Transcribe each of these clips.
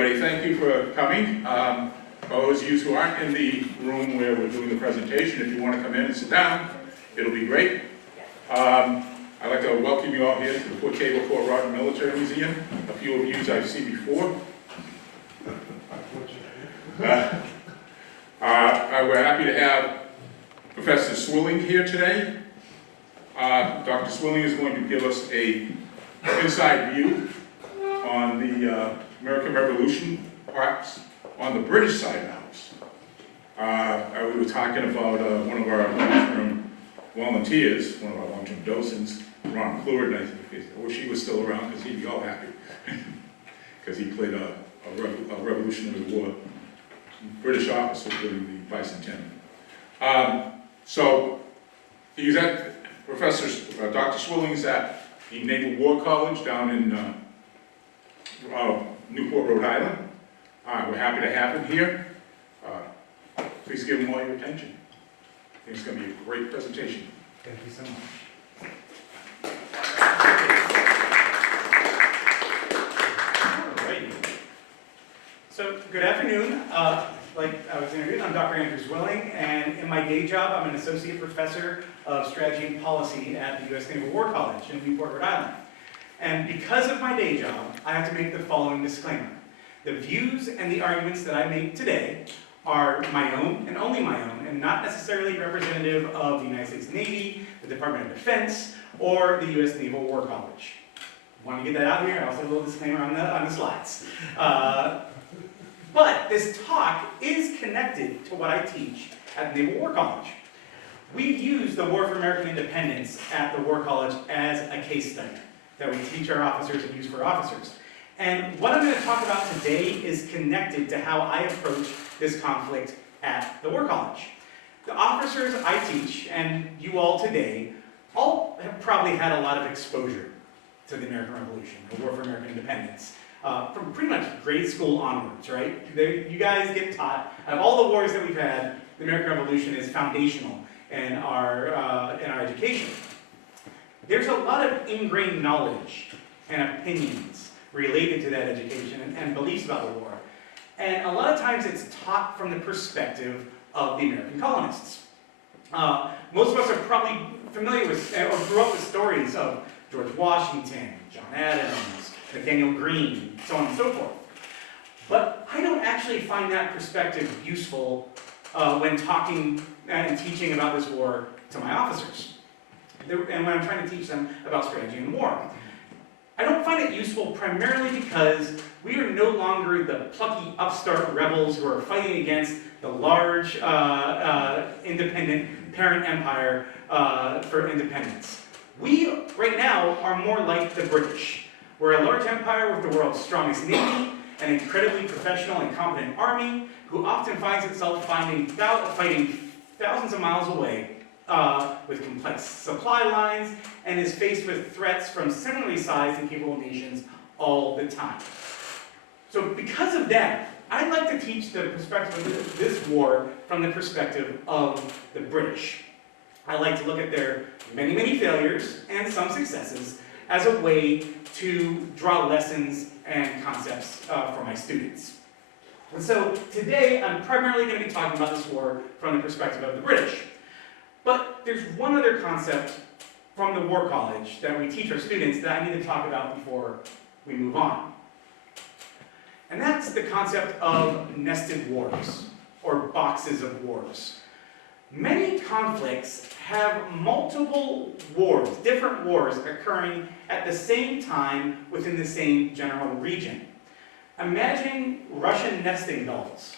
everybody. Thank you for coming. For those of you who aren't in the room where we're doing the presentation, if you want to come in and sit down, it'll be great. I'd like to welcome you all here to the Fort Cable Fort Rodman Military Museum. A few of you I've seen before. We're happy to have Professor Swilling here today. Dr. Swilling is going to give us an inside view on the American Revolution, perhaps on the British side of the house. We were talking about one of our long-term volunteers, one of our long-term docents, Ron Cluard, and I wish he was still around because he'd be all happy because he played a Revolutionary War British officer during the bicentennial. So he's at Dr. Swilling's at the Naval War College down in Newport, Rhode Island. We're happy to have him here. Please give him all your attention. I think it's going to be a great presentation. Thank you so much. Alrighty. So, good afternoon. Like I was introduced, I'm Dr. Andrew Swilling, and in my day job, I'm an associate professor of strategy and policy at the U.S. Naval War College in Newport, Rhode Island. And because of my day job, I have to make the following disclaimer. The views and the arguments that I make today are my own and only my own, and not necessarily representative of the United States Navy, the Department of Defense, or the U.S. Naval War College. Want to get that out here? I also have a little disclaimer on the slides. But this talk is connected to what I teach at the Naval War College. We use the War for American Independence at the War College as a case study that we teach our officers and use for officers. And what I'm going to talk about today is connected to how I approach this conflict at the War College. The officers I teach, and you all today, all have probably had a lot of exposure to the American Revolution, the War for American Independence, from pretty much grade school onwards, right? You guys get taught, of all the wars that we've had, the American Revolution is foundational in our education. There's a lot of ingrained knowledge and opinions related to that education and beliefs about the war. And a lot of times it's taught from the perspective of the American colonists. Most of us are probably familiar with or grew up with stories of George Washington, John Adams, Nathaniel Greene, so on and so forth. But I don't actually find that perspective useful when talking and teaching about this war to my officers. And when I'm trying to teach them about strategy and war. I don't find it useful primarily because we are no longer the plucky upstart rebels who are fighting against the large independent parent empire for independence. We, right now, are more like the British. We're a large empire with the world's strongest navy, an incredibly professional and competent army, who often finds itself fighting thousands of miles away with complex supply lines, and is faced with threats from similarly sized and capable nations all the time. So because of that, I'd like to teach the perspective of this war from the perspective of the British. I like to look at their many, many failures and some successes as a way to draw lessons and concepts for my students. And so today, I'm primarily going to be talking about this war from the perspective of the British. But there's one other concept from the War College that we teach our students that I need to talk about before we move on. And that's the concept of nested wars, or boxes of wars. Many conflicts have multiple wars, different wars occurring at the same time within the same general region. Imagine Russian nesting dolls.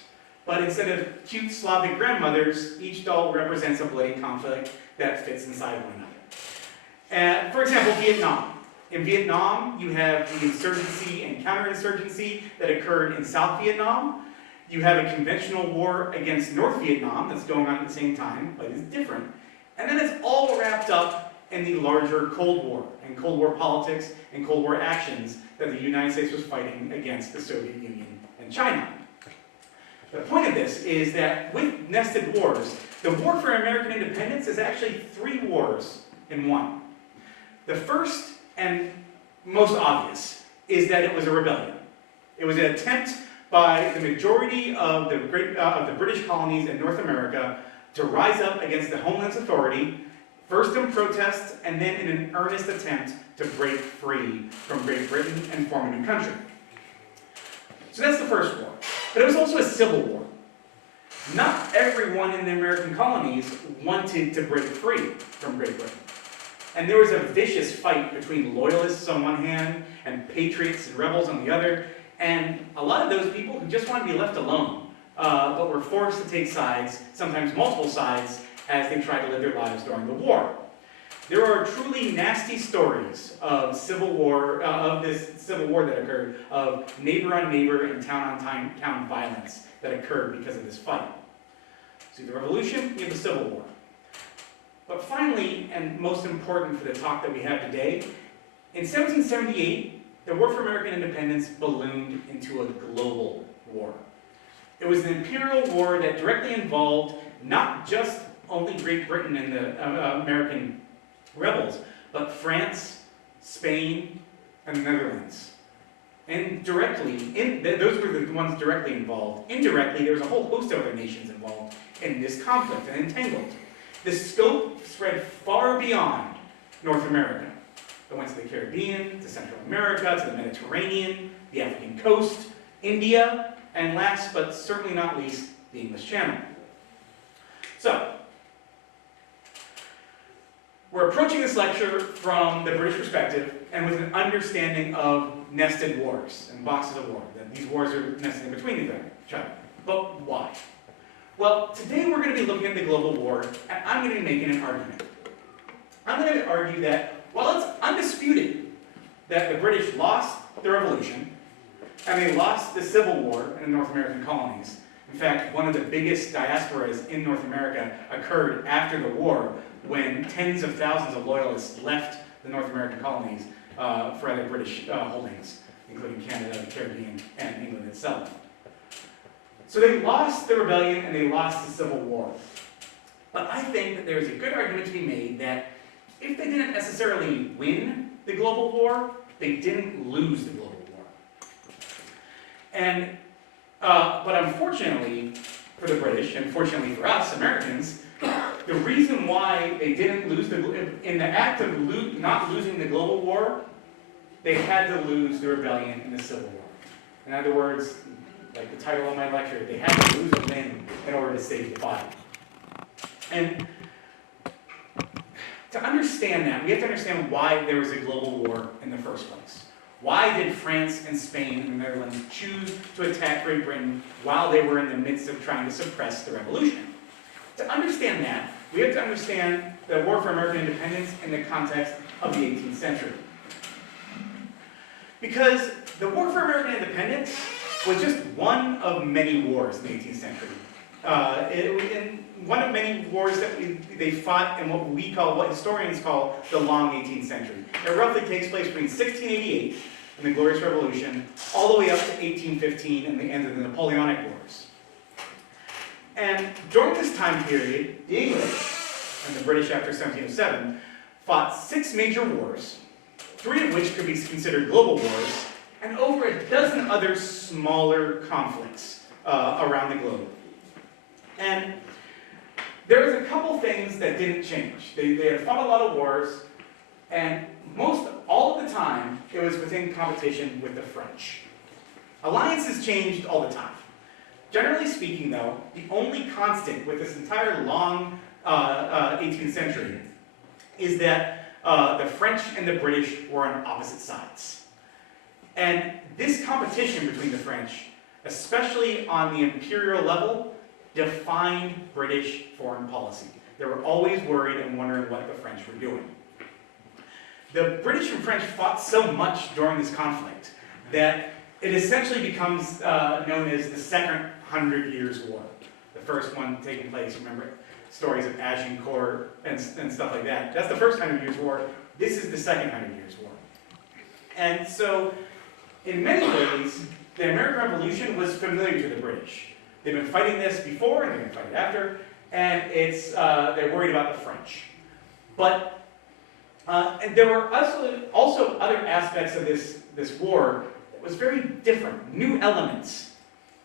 But instead of cute Slavic grandmothers, each doll represents a bloody conflict that fits inside one another. For example, Vietnam. In Vietnam, you have the insurgency and counterinsurgency that occurred in South Vietnam. You have a conventional war against North Vietnam that's going on at the same time, but it's different. And then it's all wrapped up in the larger Cold War, and Cold War politics and Cold War actions that the United States was fighting against the Soviet Union and China. The point of this is that with nested wars, the War for American Independence is actually 3 wars in one. The first and most obvious is that it was a rebellion. It was an attempt by the majority of the British colonies in North America to rise up against the Homeland Authority, first in protest and then in an earnest attempt to break free from Great Britain and form a new country. So that's the first war. But it was also a civil war. Not everyone in the American colonies wanted to break free from Great Britain. And there was a vicious fight between loyalists on one hand and patriots and rebels on the other, and a lot of those people who just wanted to be left alone, but were forced to take sides, sometimes multiple sides, as they tried to live their lives during the war. There are truly nasty stories of civil war, of this civil war that occurred, of neighbor on neighbor and town on town violence that occurred because of this fight. So the revolution, you have the Civil War. But finally, and most important for the talk that we have today, in 1778, the War for American Independence ballooned into a global war. It was an imperial war that directly involved not just only Great Britain and the American rebels, but France, Spain, and the Netherlands. And directly, those were the ones directly involved. Indirectly, there was a whole host of other nations involved in this conflict and entangled. The scope spread far beyond North America. It went to the Caribbean, to Central America, to the Mediterranean, the African coast, India, and last but certainly not least, the English Channel. So, we're approaching this lecture from the British perspective and with an understanding of nested wars and boxes of war, that these wars are nested in between each other. But why? Well, today we're going to be looking at the global war, and I'm going to be making an argument. I'm going to argue that while it's undisputed that the British lost the Revolution, and they lost the Civil War in the North American colonies. In fact, one of the biggest diasporas in North America occurred after the war, when tens of thousands of loyalists left the North American colonies for other British holdings, including Canada, the Caribbean, and England itself. So they lost the rebellion and they lost the Civil War. But I think that there's a good argument to be made that if they didn't necessarily win the global war, they didn't lose the global war. And, but unfortunately for the British, and fortunately for us, Americans, the reason why they didn't lose in the act of not losing the global war, they had to lose the rebellion and the Civil War. In other words, like the title of my lecture, they had to lose a win in order to save the fight. And to understand that, we have to understand why there was a global war in the first place. Why did France and Spain and the Netherlands choose to attack Great Britain while they were in the midst of trying to suppress the revolution? To understand that, we have to understand the War for American Independence in the context of the 18th century. Because the War for American Independence was just one of many wars in the 18th century. One of many wars that they fought in what historians call the long 18th century. It roughly takes place between 1688 and the Glorious Revolution, all the way up to 1815 and the end of the Napoleonic Wars. And during this time period, the English and the British after 1707 fought 6 major wars, 3 of which could be considered global wars, and over a dozen other smaller conflicts around the globe. And there was a couple things that didn't change. They had fought a lot of wars, and all of the time, it was within competition with the French. Alliances changed all the time. Generally speaking, though, the only constant with this entire long 18th century is that the French and the British were on opposite sides. And this competition between the French, especially on the imperial level, defined British foreign policy. They were always worried and wondering what the French were doing. The British and French fought so much during this conflict that it essentially becomes known as the Second 100 Years' War. The first one taking place, remember, stories of Agincourt and stuff like that. That's the first 100 Years' War. This is the second 100 Years' War. And so, in many ways, the American Revolution was familiar to the British. They've been fighting this before, and they're going to fight it after, and they're worried about the French. But and there were also other aspects of this war that was very different, new elements.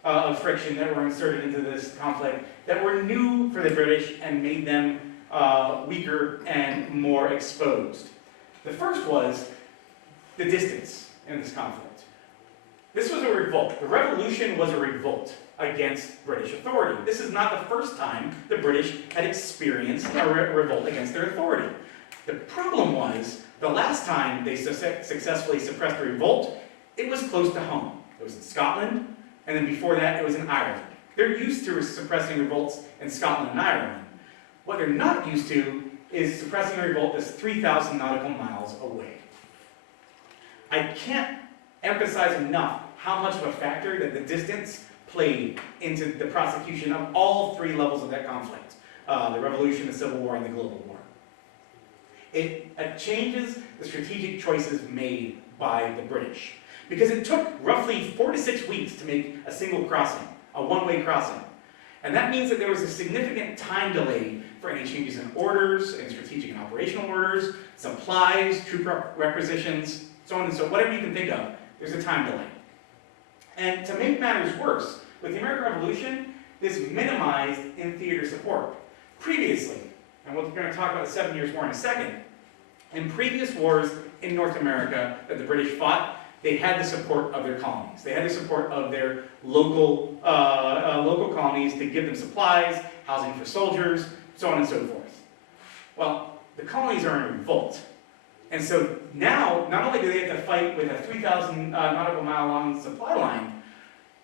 of friction that were inserted into this conflict that were new for the British and made them weaker and more exposed. The first was the distance in this conflict. This was a revolt. The revolution was a revolt against British authority. This is not the first time the British had experienced a revolt against their authority. The problem was, the last time they successfully suppressed a revolt, it was close to home. It was in Scotland, and then before that it was in Ireland. They're used to suppressing revolts in Scotland and Ireland. What they're not used to is suppressing a revolt that's 3,000 nautical miles away. I can't emphasize enough how much of a factor that the distance played into the prosecution of all three levels of that conflict. The Revolution, the Civil War, and the Global War. It changes the strategic choices made by the British. Because it took roughly 4 to 6 weeks to make a single crossing, a one-way crossing. And that means that there was a significant time delay for any changes in orders, in strategic and operational orders, supplies, troop requisitions, so on and so on. Whatever you can think of, there's a time delay. And to make matters worse, with the American Revolution, this minimized in theater support. Previously, and we're going to talk about the 7 Years' War in a second, in previous wars in North America that the British fought, they had the support of their colonies. They had the support of their local colonies to give them supplies, housing for soldiers, so on and so forth. Well, the colonies are in revolt. And so now, not only do they have to fight with a 3,000 nautical mile long supply line,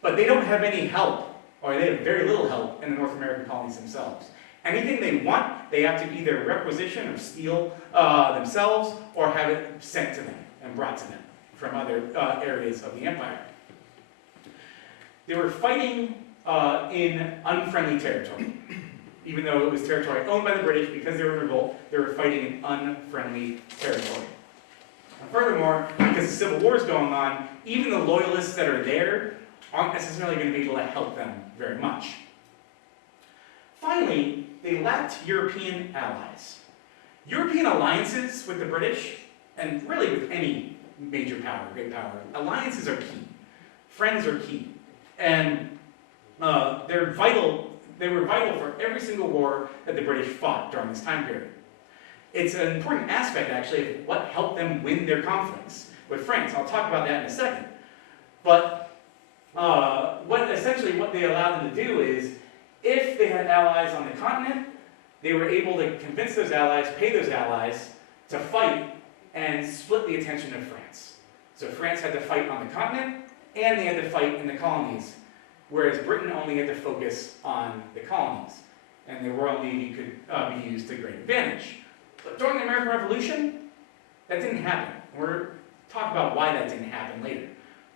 but they don't have any help, or they have very little help in the North American colonies themselves. Anything they want, they have to either requisition or steal themselves, or have it sent to them and brought to them from other areas of the empire. They were fighting in unfriendly territory. Even though it was territory owned by the British, because they were in revolt, they were fighting in unfriendly territory. And furthermore, because the Civil War is going on, even the loyalists that are there aren't necessarily going to be able to help them very much. Finally, they lacked European allies. European alliances with the British, and really with any major power, great power, alliances are key. Friends are key. And they're vital. They were vital for every single war that the British fought during this time period. It's an important aspect, actually, of what helped them win their conflicts with France. I'll talk about that in a second. But essentially what they allowed them to do is, if they had allies on the continent, they were able to convince those allies, pay those allies, to fight and split the attention of France. So France had to fight on the continent, and they had to fight in the colonies, whereas Britain only had to focus on the colonies, and the Royal Navy could be used to great advantage. But during the American Revolution, that didn't happen. We'll talk about why that didn't happen later.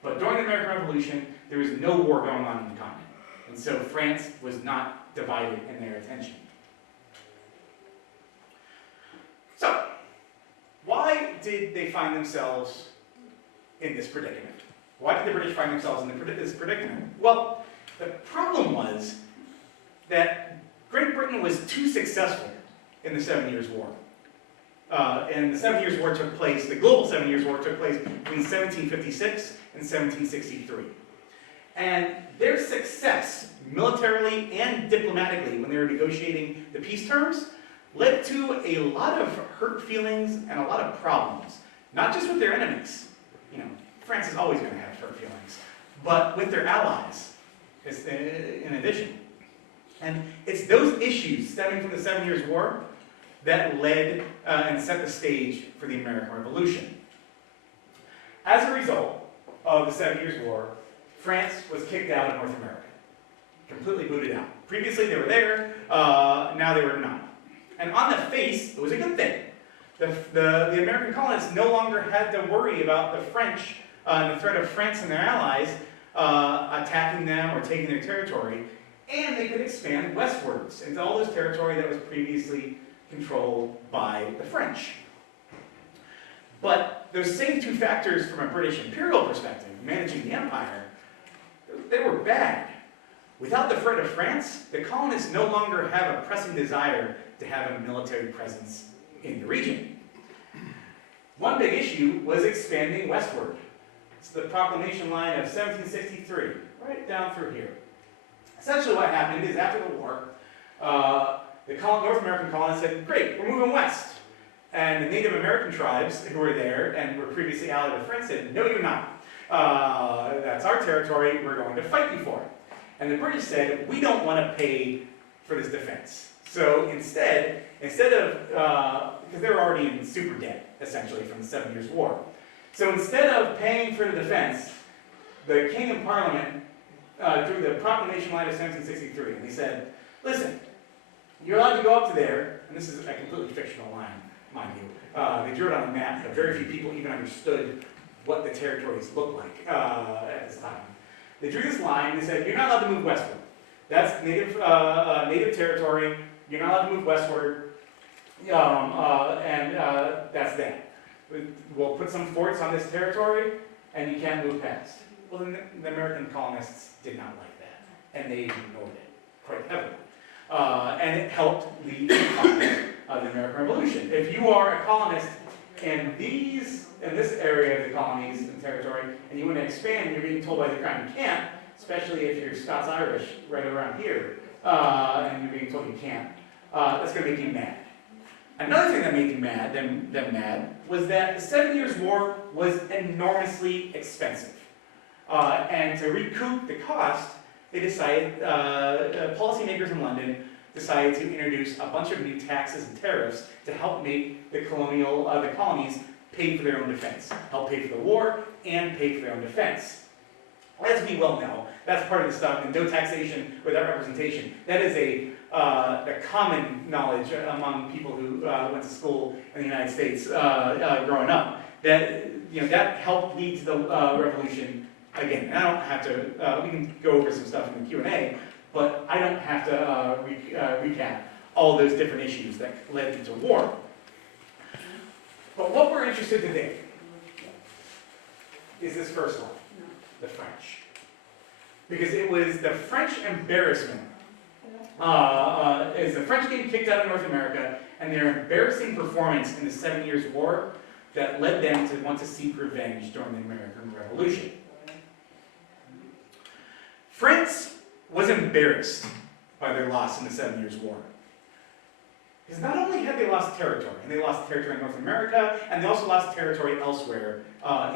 But during the American Revolution, there was no war going on in the continent, and so France was not divided in their attention. So, why did they find themselves in this predicament? Why did the British find themselves in this predicament? Well, the problem was that Great Britain was too successful in the 7 Years' War. And the 7 Years' War took place, the global 7 Years' War took place between 1756 and 1763. And their success, militarily and diplomatically, when they were negotiating the peace terms, led to a lot of hurt feelings and a lot of problems. Not just with their enemies. You know, France is always going to have hurt feelings. But with their allies, in addition. And it's those issues stemming from the 7 Years' War that led and set the stage for the American Revolution. As a result of the 7 Years' War, France was kicked out of North America. Completely booted out. Previously they were there, now they were not. And on the face, it was a good thing. The American colonists no longer had to worry about the French, the threat of France and their allies attacking them or taking their territory, and they could expand westwards into all this territory that was previously controlled by the French. But those same two factors from a British imperial perspective, managing the empire, they were bad. Without the threat of France, the colonists no longer have a pressing desire to have a military presence in the region. One big issue was expanding westward. It's the proclamation line of 1763, right down through here. Essentially what happened is after the war, the North American colonists said, great, we're moving west. And the Native American tribes who were there and were previously allied with France said, no, you're not. That's our territory, we're going to fight you for it. And the British said, we don't want to pay for this defense. So instead of, because they were already in super debt, essentially, from the 7 Years' War. So instead of paying for the defense, the King and Parliament drew the proclamation line of 1763, and they said, listen, you're allowed to go up to there, and this is a completely fictional line, mind you. They drew it on a map, but very few people even understood what the territories looked like at this time. They drew this line, and they said, you're not allowed to move westward. That's native territory, you're not allowed to move westward, and that's that. We'll put some forts on this territory, and you can't move past. Well, then the American colonists did not like that, and they ignored it quite heavily. And it helped lead the economy of the American Revolution. If you are a colonist in this area of the colonies and territory, and you want to expand, and you're being told by the crown you can't, especially if you're Scots-Irish right around here, and you're being told you can't, that's going to make you mad. Another thing that made them mad was that the 7 Years' War was enormously expensive. And to recoup the cost, they decided, policymakers in London decided to introduce a bunch of new taxes and tariffs to help make the colonies pay for their own defense, help pay for the war, and pay for their own defense. As we well know, that's part of the stuff, and no taxation without representation. That is the common knowledge among people who went to school in the United States growing up. That helped lead to the revolution again. And I don't have to, we can go over some stuff in the Q&A, but I don't have to recap all those different issues that led into war. But what we're interested in today is this first one, the French. Because it was the French embarrassment, is the French getting kicked out of North America and their embarrassing performance in the 7 Years' War that led them to want to seek revenge during the American Revolution. France was embarrassed by their loss in the 7 Years' War. Because not only had they lost territory, and they lost territory in North America, and they also lost territory elsewhere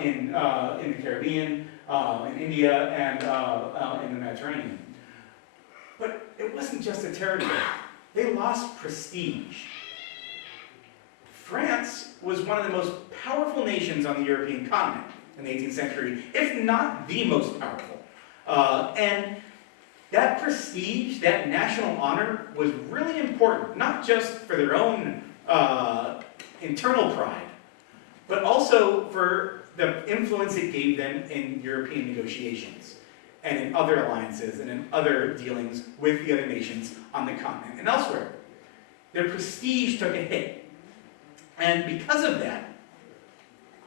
in the Caribbean, in India, and in the Mediterranean. But it wasn't just a territory. They lost prestige. France was one of the most powerful nations on the European continent in the 18th century, if not the most powerful. And that prestige, that national honor, was really important, not just for their own internal pride, but also for the influence it gave them in European negotiations, and in other alliances, and in other dealings with the other nations on the continent and elsewhere. Their prestige took a hit. And because of that,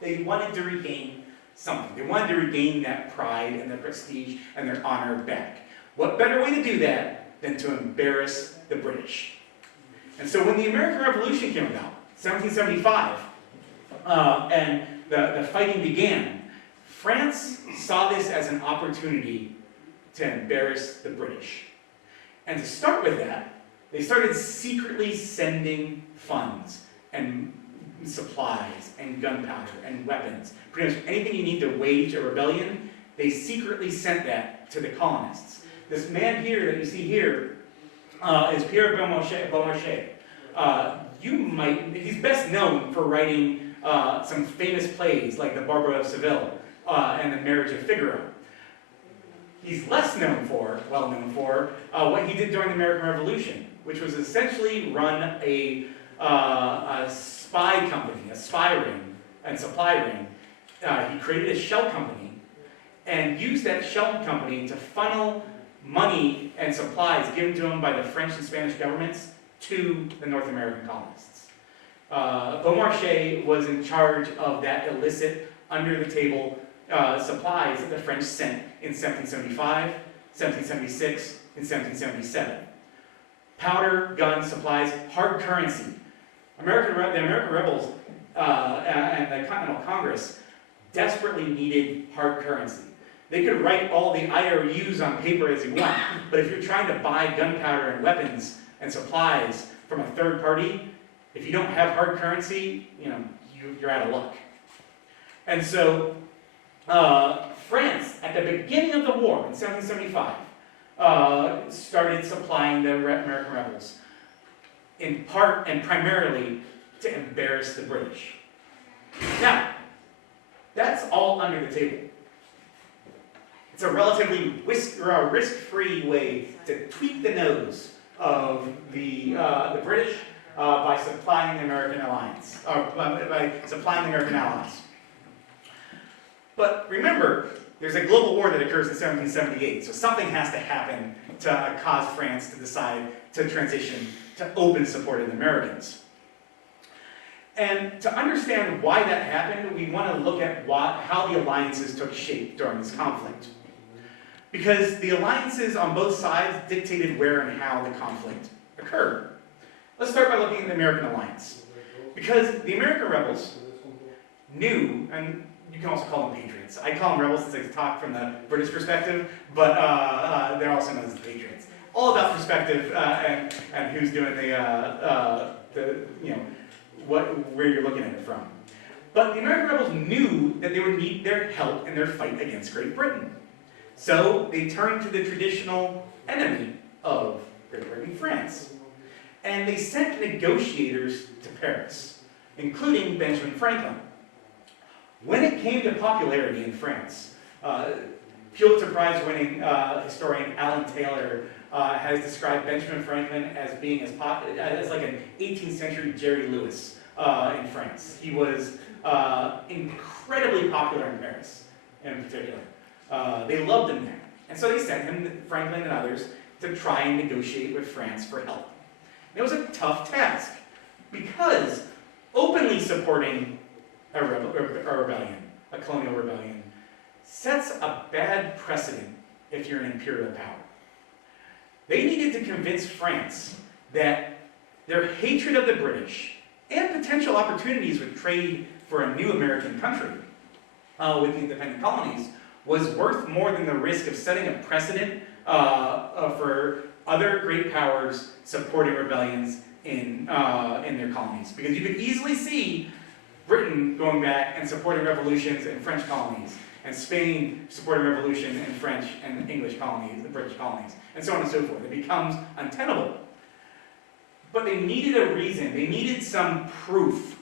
they wanted to regain something. They wanted to regain that pride and their prestige and their honor back. What better way to do that than to embarrass the British? And so when the American Revolution came about, 1775, and the fighting began, France saw this as an opportunity to embarrass the British. And to start with that, they started secretly sending funds and supplies and gunpowder and weapons. Pretty much anything you need to wage a rebellion, they secretly sent that to the colonists. This man here that you see here is Pierre Beaumarchais. He's best known for writing some famous plays like The Barber of Seville and The Marriage of Figaro. He's less well known for, what he did during the American Revolution, which was essentially run a spy company, a spy ring and supply ring. He created a shell company and used that shell company to funnel money and supplies given to him by the French and Spanish governments to the North American colonists. Beaumarchais was in charge of that illicit, under-the-table supplies that the French sent in 1775, 1776, and 1777. Powder, guns, supplies, hard currency. The American rebels and the Continental Congress desperately needed hard currency. They could write all the IOUs on paper as you want, but if you're trying to buy gunpowder and weapons and supplies from a third party, if you don't have hard currency, you're out of luck. And so France, at the beginning of the war in 1775, started supplying the American rebels, in part and primarily to embarrass the British. Now, that's all under the table. It's a relatively risk-free way to tweak the nose of the British by supplying the American alliance, or by supplying the American allies. But remember, there's a global war that occurs in 1778, so something has to happen to cause France to decide to transition to open support of the Americans. And to understand why that happened, we want to look at how the alliances took shape during this conflict. Because the alliances on both sides dictated where and how the conflict occurred. Let's start by looking at the American alliance. Because the American rebels knew, and you can also call them patriots. I call them rebels since I talk from the British perspective, but they're also known as the patriots. All about perspective and who's doing where you're looking at it from. But the American rebels knew that they would need their help in their fight against Great Britain. So they turned to the traditional enemy of Great Britain, France. And they sent negotiators to Paris, including Benjamin Franklin. When it came to popularity in France, Pulitzer Prize-winning historian Alan Taylor has described Benjamin Franklin as being as like an 18th century Jerry Lewis in France. He was incredibly popular in Paris, in particular. They loved him there. And so they sent him, Franklin and others, to try and negotiate with France for help. And it was a tough task, because openly supporting a rebellion, a colonial rebellion, sets a bad precedent if you're an imperial power. They needed to convince France that their hatred of the British and potential opportunities with trade for a new American country with the independent colonies was worth more than the risk of setting a precedent for other great powers supporting rebellions in their colonies. Because you could easily see Britain going back and supporting revolutions in French colonies, and Spain supporting revolution in French and English colonies, the British colonies, and so on and so forth. It becomes untenable. But they needed a reason, they needed some proof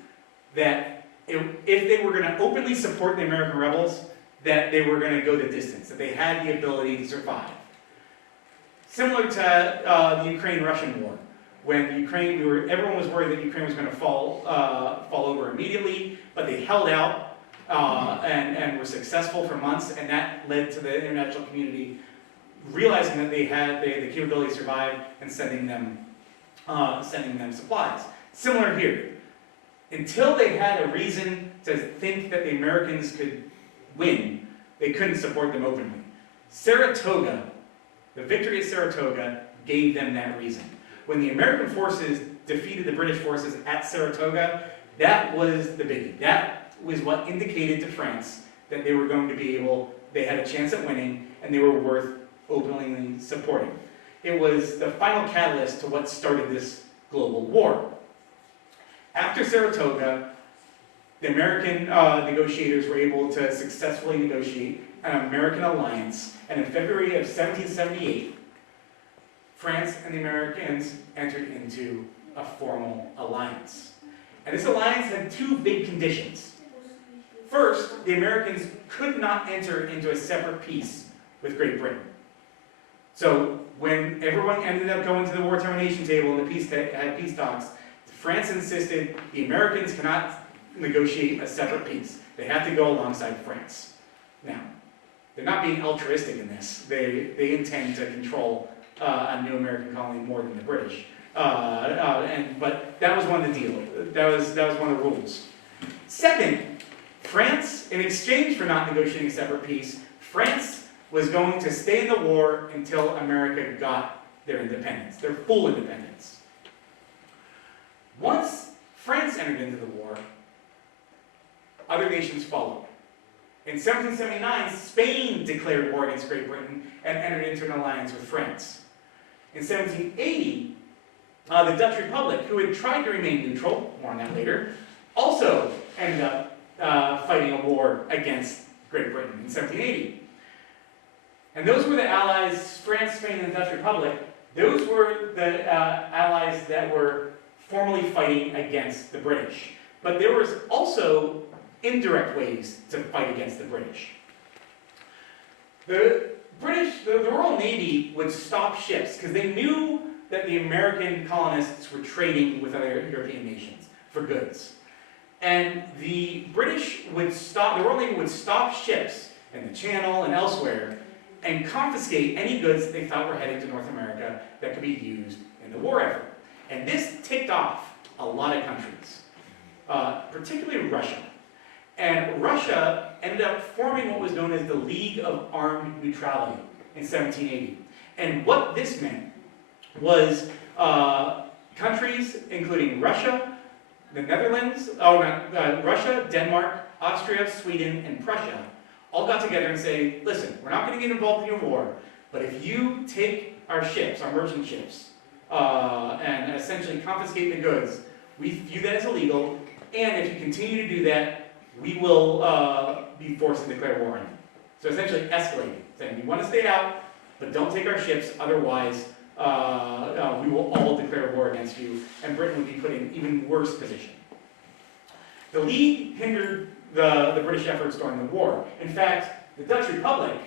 that if they were going to openly support the American rebels, that they were going to go the distance, that they had the ability to survive. Similar to the Ukraine-Russian war, when everyone was worried that Ukraine was going to fall over immediately, but they held out and were successful for months, and that led to the international community realizing that they had the capability to survive and sending them supplies. Similar here. Until they had a reason to think that the Americans could win, they couldn't support them openly. Saratoga, the victory at Saratoga, gave them that reason. When the American forces defeated the British forces at Saratoga, that was the biggie. That was what indicated to France that they were going to be they had a chance at winning, and they were worth openly supporting. It was the final catalyst to what started this global war. After Saratoga, the American negotiators were able to successfully negotiate an American alliance, and in February of 1778, France and the Americans entered into a formal alliance. And this alliance had two big conditions. First, the Americans could not enter into a separate peace with Great Britain. So when everyone ended up going to the war termination table and had peace talks, France insisted the Americans cannot negotiate a separate peace. They have to go alongside France. Now, they're not being altruistic in this. They intend to control a new American colony more than the British. But that was one of the deals. That was one of the rules. Second, France, in exchange for not negotiating a separate peace, France was going to stay in the war until America got their independence, their full independence. Once France entered into the war, other nations followed. In 1779, Spain declared war against Great Britain and entered into an alliance with France. In 1780, the Dutch Republic, who had tried to remain neutral, more on that later, also ended up fighting a war against Great Britain in 1780. And those were the allies, France, Spain, and the Dutch Republic. Those were the allies that were formally fighting against the British. But there was also indirect ways to fight against the British. The Royal Navy would stop ships because they knew that the American colonists were trading with other European nations for goods. And the Royal Navy would stop ships in the Channel and elsewhere and confiscate any goods that they thought were heading to North America that could be used in the war effort. And this ticked off a lot of countries, particularly Russia. And Russia ended up forming what was known as the League of Armed Neutrality in 1780. And what this meant was countries including Russia, the Netherlands, Russia, Denmark, Austria, Sweden, and Prussia all got together and say, listen, we're not going to get involved in your war, but if you take our ships, our merchant ships, and essentially confiscate the goods, we view that as illegal, and if you continue to do that, we will be forced to declare war on you. So essentially escalating, saying we want to stay out, but don't take our ships, otherwise we will all declare war against you, and Britain would be put in an even worse position. The League hindered the British efforts during the war. In fact, the Dutch Republic,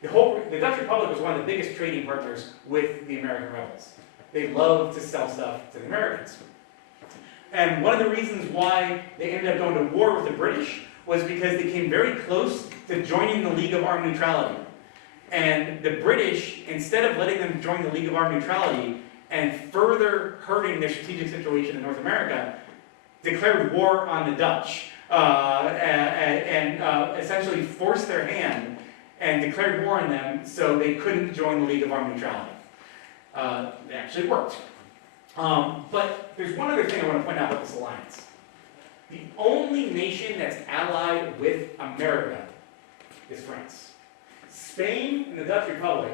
the Dutch Republic was one of the biggest trading partners with the American rebels. They loved to sell stuff to the Americans. And one of the reasons why they ended up going to war with the British was because they came very close to joining the League of Armed Neutrality. And the British, instead of letting them join the League of Armed Neutrality and further hurting their strategic situation in North America, declared war on the Dutch and essentially forced their hand and declared war on them so they couldn't join the League of Armed Neutrality. It actually worked. But there's one other thing I want to point out about this alliance. The only nation that's allied with America is France. Spain and the Dutch Republic,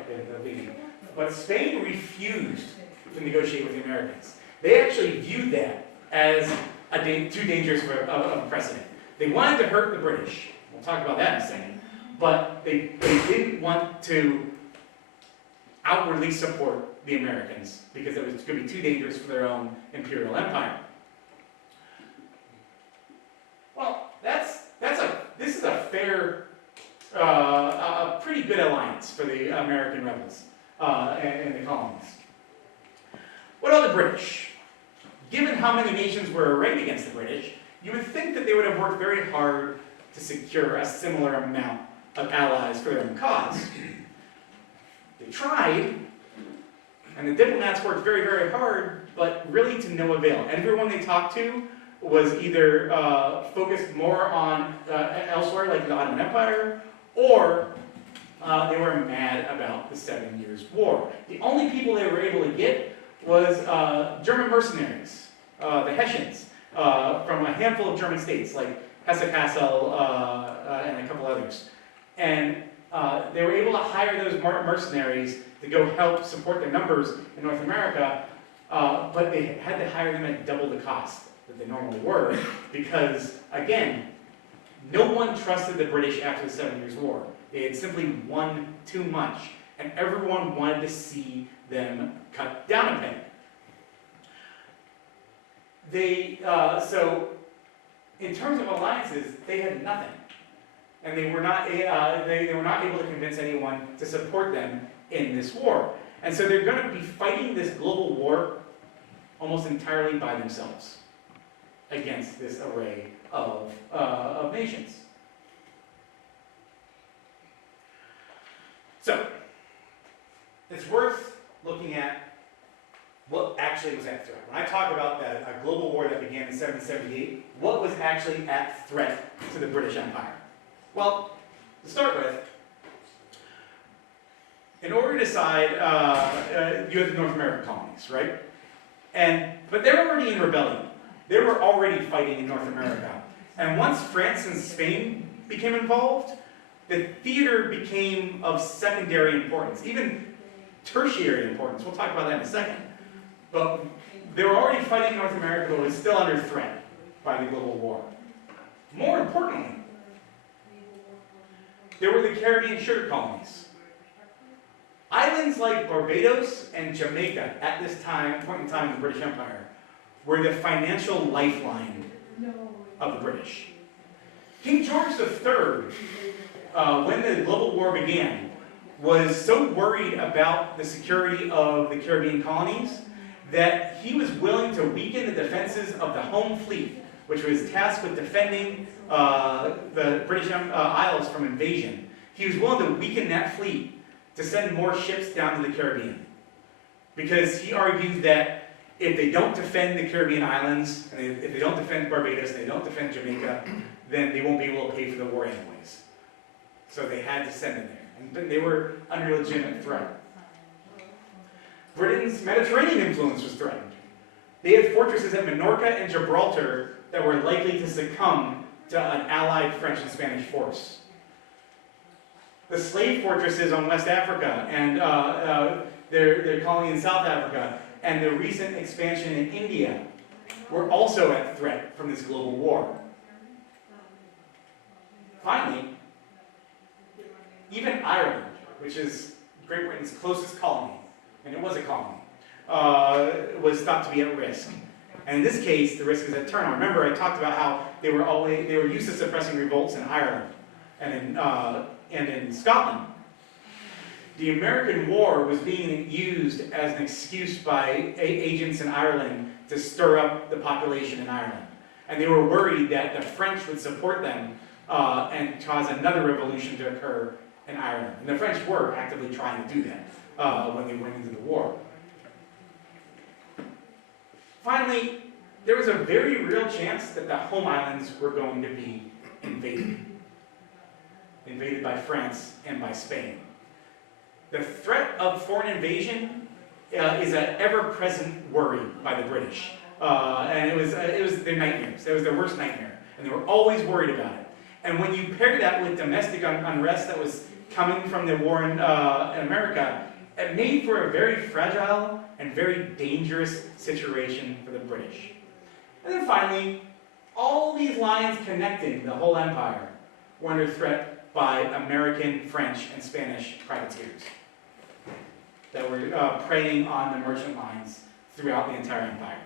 but Spain refused to negotiate with the Americans. They actually viewed that as too dangerous of a precedent. They wanted to hurt the British. We'll talk about that in a second. But they didn't want to outwardly support the Americans because it was going to be too dangerous for their own imperial empire. Well, this is a fair, a pretty good alliance for the American rebels and the colonies. What about the British? Given how many nations were arrayed against the British, you would think that they would have worked very hard to secure a similar amount of allies for their own cause. They tried, and the diplomats worked very, very hard, but really to no avail. Everyone they talked to was either focused more on elsewhere, like the Ottoman Empire, or they were mad about the 7 Years' War. The only people they were able to get was German mercenaries, the Hessians, from a handful of German states, like Hesse-Kassel and a couple others. And they were able to hire those mercenaries to go help support their numbers in North America, but they had to hire them at double the cost that they normally were, because, again, no one trusted the British after the 7 Years' War. They had simply won too much, and everyone wanted to see them cut down a peg. So, in terms of alliances, they had nothing. And they were not able to convince anyone to support them in this war. And so they're going to be fighting this global war almost entirely by themselves against this array of nations. So, it's worth looking at what actually was at threat. When I talk about a global war that began in 1778, what was actually at threat to the British Empire? Well, to start with, in order to decide, you had the North American colonies, right? But they were already in rebellion. They were already fighting in North America. And once France and Spain became involved, the theater became of secondary importance, even tertiary importance. We'll talk about that in a second. But they were already fighting North America, but was still under threat by the global war. More importantly, there were the Caribbean sugar colonies. Islands like Barbados and Jamaica at this point in time in the British Empire were the financial lifeline of the British. King George III, when the global war began, was so worried about the security of the Caribbean colonies that he was willing to weaken the defenses of the home fleet, which was tasked with defending the British Isles from invasion. He was willing to weaken that fleet to send more ships down to the Caribbean. Because he argued that if they don't defend the Caribbean islands, and if they don't defend Barbados, and they don't defend Jamaica, then they won't be able to pay for the war anyways. So they had to send them there. And they were under legitimate threat. Britain's Mediterranean influence was threatened. They had fortresses at Minorca and Gibraltar that were likely to succumb to an allied French and Spanish force. The slave fortresses on West Africa and their colony in South Africa and the recent expansion in India were also at threat from this global war. Finally, even Ireland, which is Great Britain's closest colony, and it was a colony, was thought to be at risk. And in this case, the risk is eternal. Remember, I talked about how they were used to suppressing revolts in Ireland and in Scotland. The American war was being used as an excuse by agents in Ireland to stir up the population in Ireland. And they were worried that the French would support them and cause another revolution to occur in Ireland. And the French were actively trying to do that when they went into the war. Finally, there was a very real chance that the home islands were going to be invaded by France and by Spain. The threat of foreign invasion is an ever-present worry by the British. And it was their nightmares. It was their worst nightmare. And they were always worried about it. And when you pair that with domestic unrest that was coming from the war in America, it made for a very fragile and very dangerous situation for the British. And then finally, all these lines connecting the whole empire were under threat by American, French, and Spanish privateers that were preying on the merchant lines throughout the entire empire.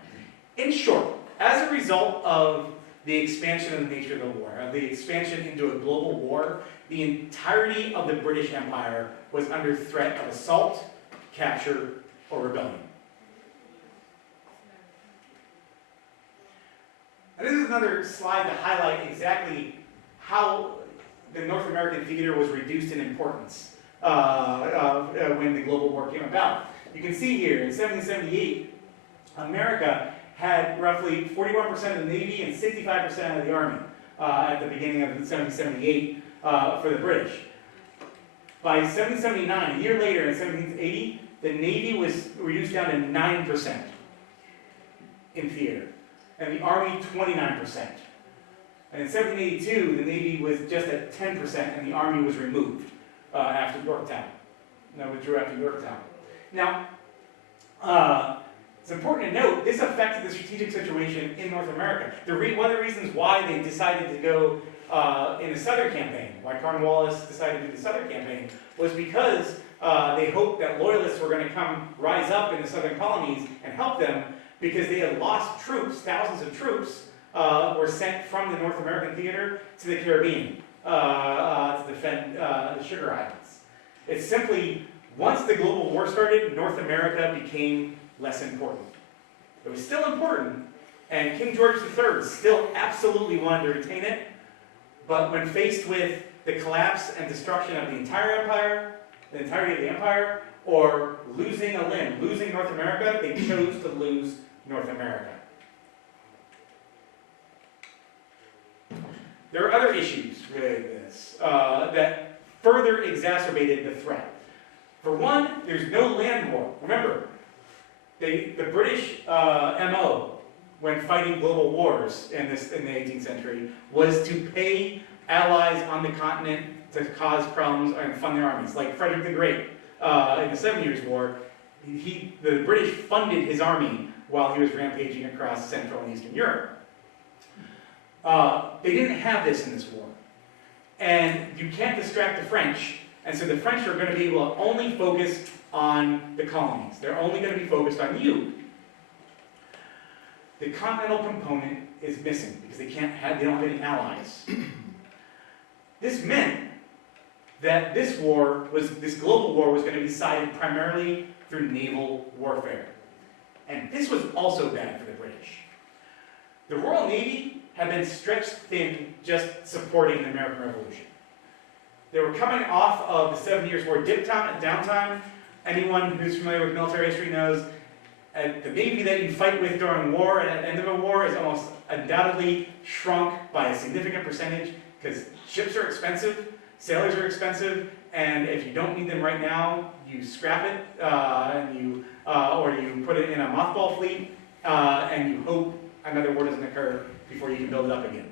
In short, as a result of the expansion of the nature of the war, of the expansion into a global war, the entirety of the British Empire was under threat of assault, capture, or rebellion. And this is another slide to highlight exactly how the North American theater was reduced in importance when the global war came about. You can see here, in 1778, America had roughly 41% of the Navy and 65% of the Army at the beginning of 1778 for the British. By 1779, a year later, in 1780, the Navy was reduced down to 9% in theater, and the Army 29%. And in 1782, the Navy was just at 10%, and the Army was removed after Yorktown. Withdrew after Yorktown. Now, it's important to note, this affected the strategic situation in North America. One of the reasons why they decided to go in the Southern Campaign, why Cornwallis decided to do the Southern Campaign, was because they hoped that loyalists were going to rise up in the Southern colonies and help them, because they had lost troops, thousands of troops, were sent from the North American theater to the Caribbean to defend the Sugar Islands. It's simply, once the global war started, North America became less important. It was still important, and King George III still absolutely wanted to retain it, but when faced with the collapse and destruction of the entire empire, the entirety of the empire, or losing a limb, losing North America, they chose to lose North America. There are other issues related to this that further exacerbated the threat. For one, there's no land war. Remember, the British MO when fighting global wars in the 18th century was to pay allies on the continent to cause problems and fund their armies, like Frederick the Great in the 7 Years' War. The British funded his army while he was rampaging across Central and Eastern Europe. They didn't have this in this war. And you can't distract the French, and so the French are going to be able to only focus on the colonies. They're only going to be focused on you. The continental component is missing because they don't have any allies. This meant that this global war was going to be decided primarily through naval warfare. And this was also bad for the British. The Royal Navy had been stretched thin just supporting the American Revolution. They were coming off of the 7 Years' War downtime. Anyone who's familiar with military history knows the Navy that you fight with during war and at the end of a war is almost undoubtedly shrunk by a significant percentage because ships are expensive, sailors are expensive, and if you don't need them right now, you scrap it or you put it in a mothball fleet and you hope another war doesn't occur before you can build it up again.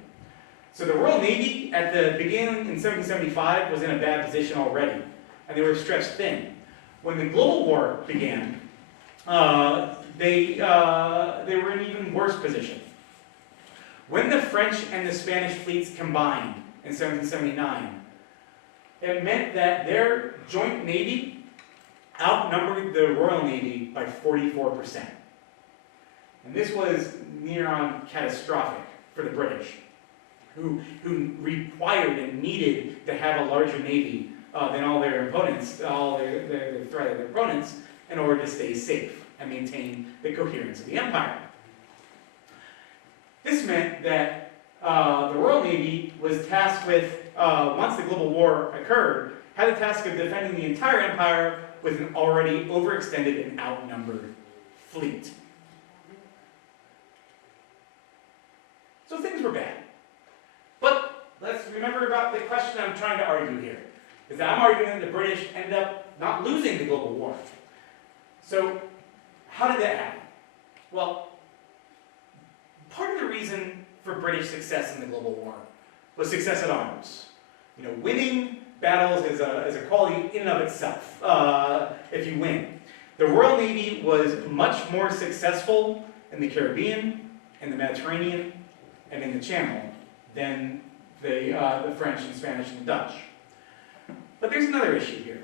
So the Royal Navy at the beginning in 1775 was in a bad position already, and they were stretched thin. When the global war began, they were in an even worse position. When the French and the Spanish fleets combined in 1779, it meant that their joint navy outnumbered the Royal Navy by 44%. And this was near on catastrophic for the British, who required and needed to have a larger navy than all their opponents, their threatened opponents, in order to stay safe and maintain the coherence of the empire. This meant that the Royal Navy was tasked with, once the global war occurred, had the task of defending the entire empire with an already overextended and outnumbered fleet. So things were bad. But let's remember about the question I'm trying to argue here. Is that I'm arguing that the British ended up not losing the global war. So how did that happen? Well, part of the reason for British success in the global war was success at arms. Winning battles is a quality in and of itself, if you win. The Royal Navy was much more successful in the Caribbean, in the Mediterranean, and in the Channel than the French and Spanish and the Dutch. But there's another issue here,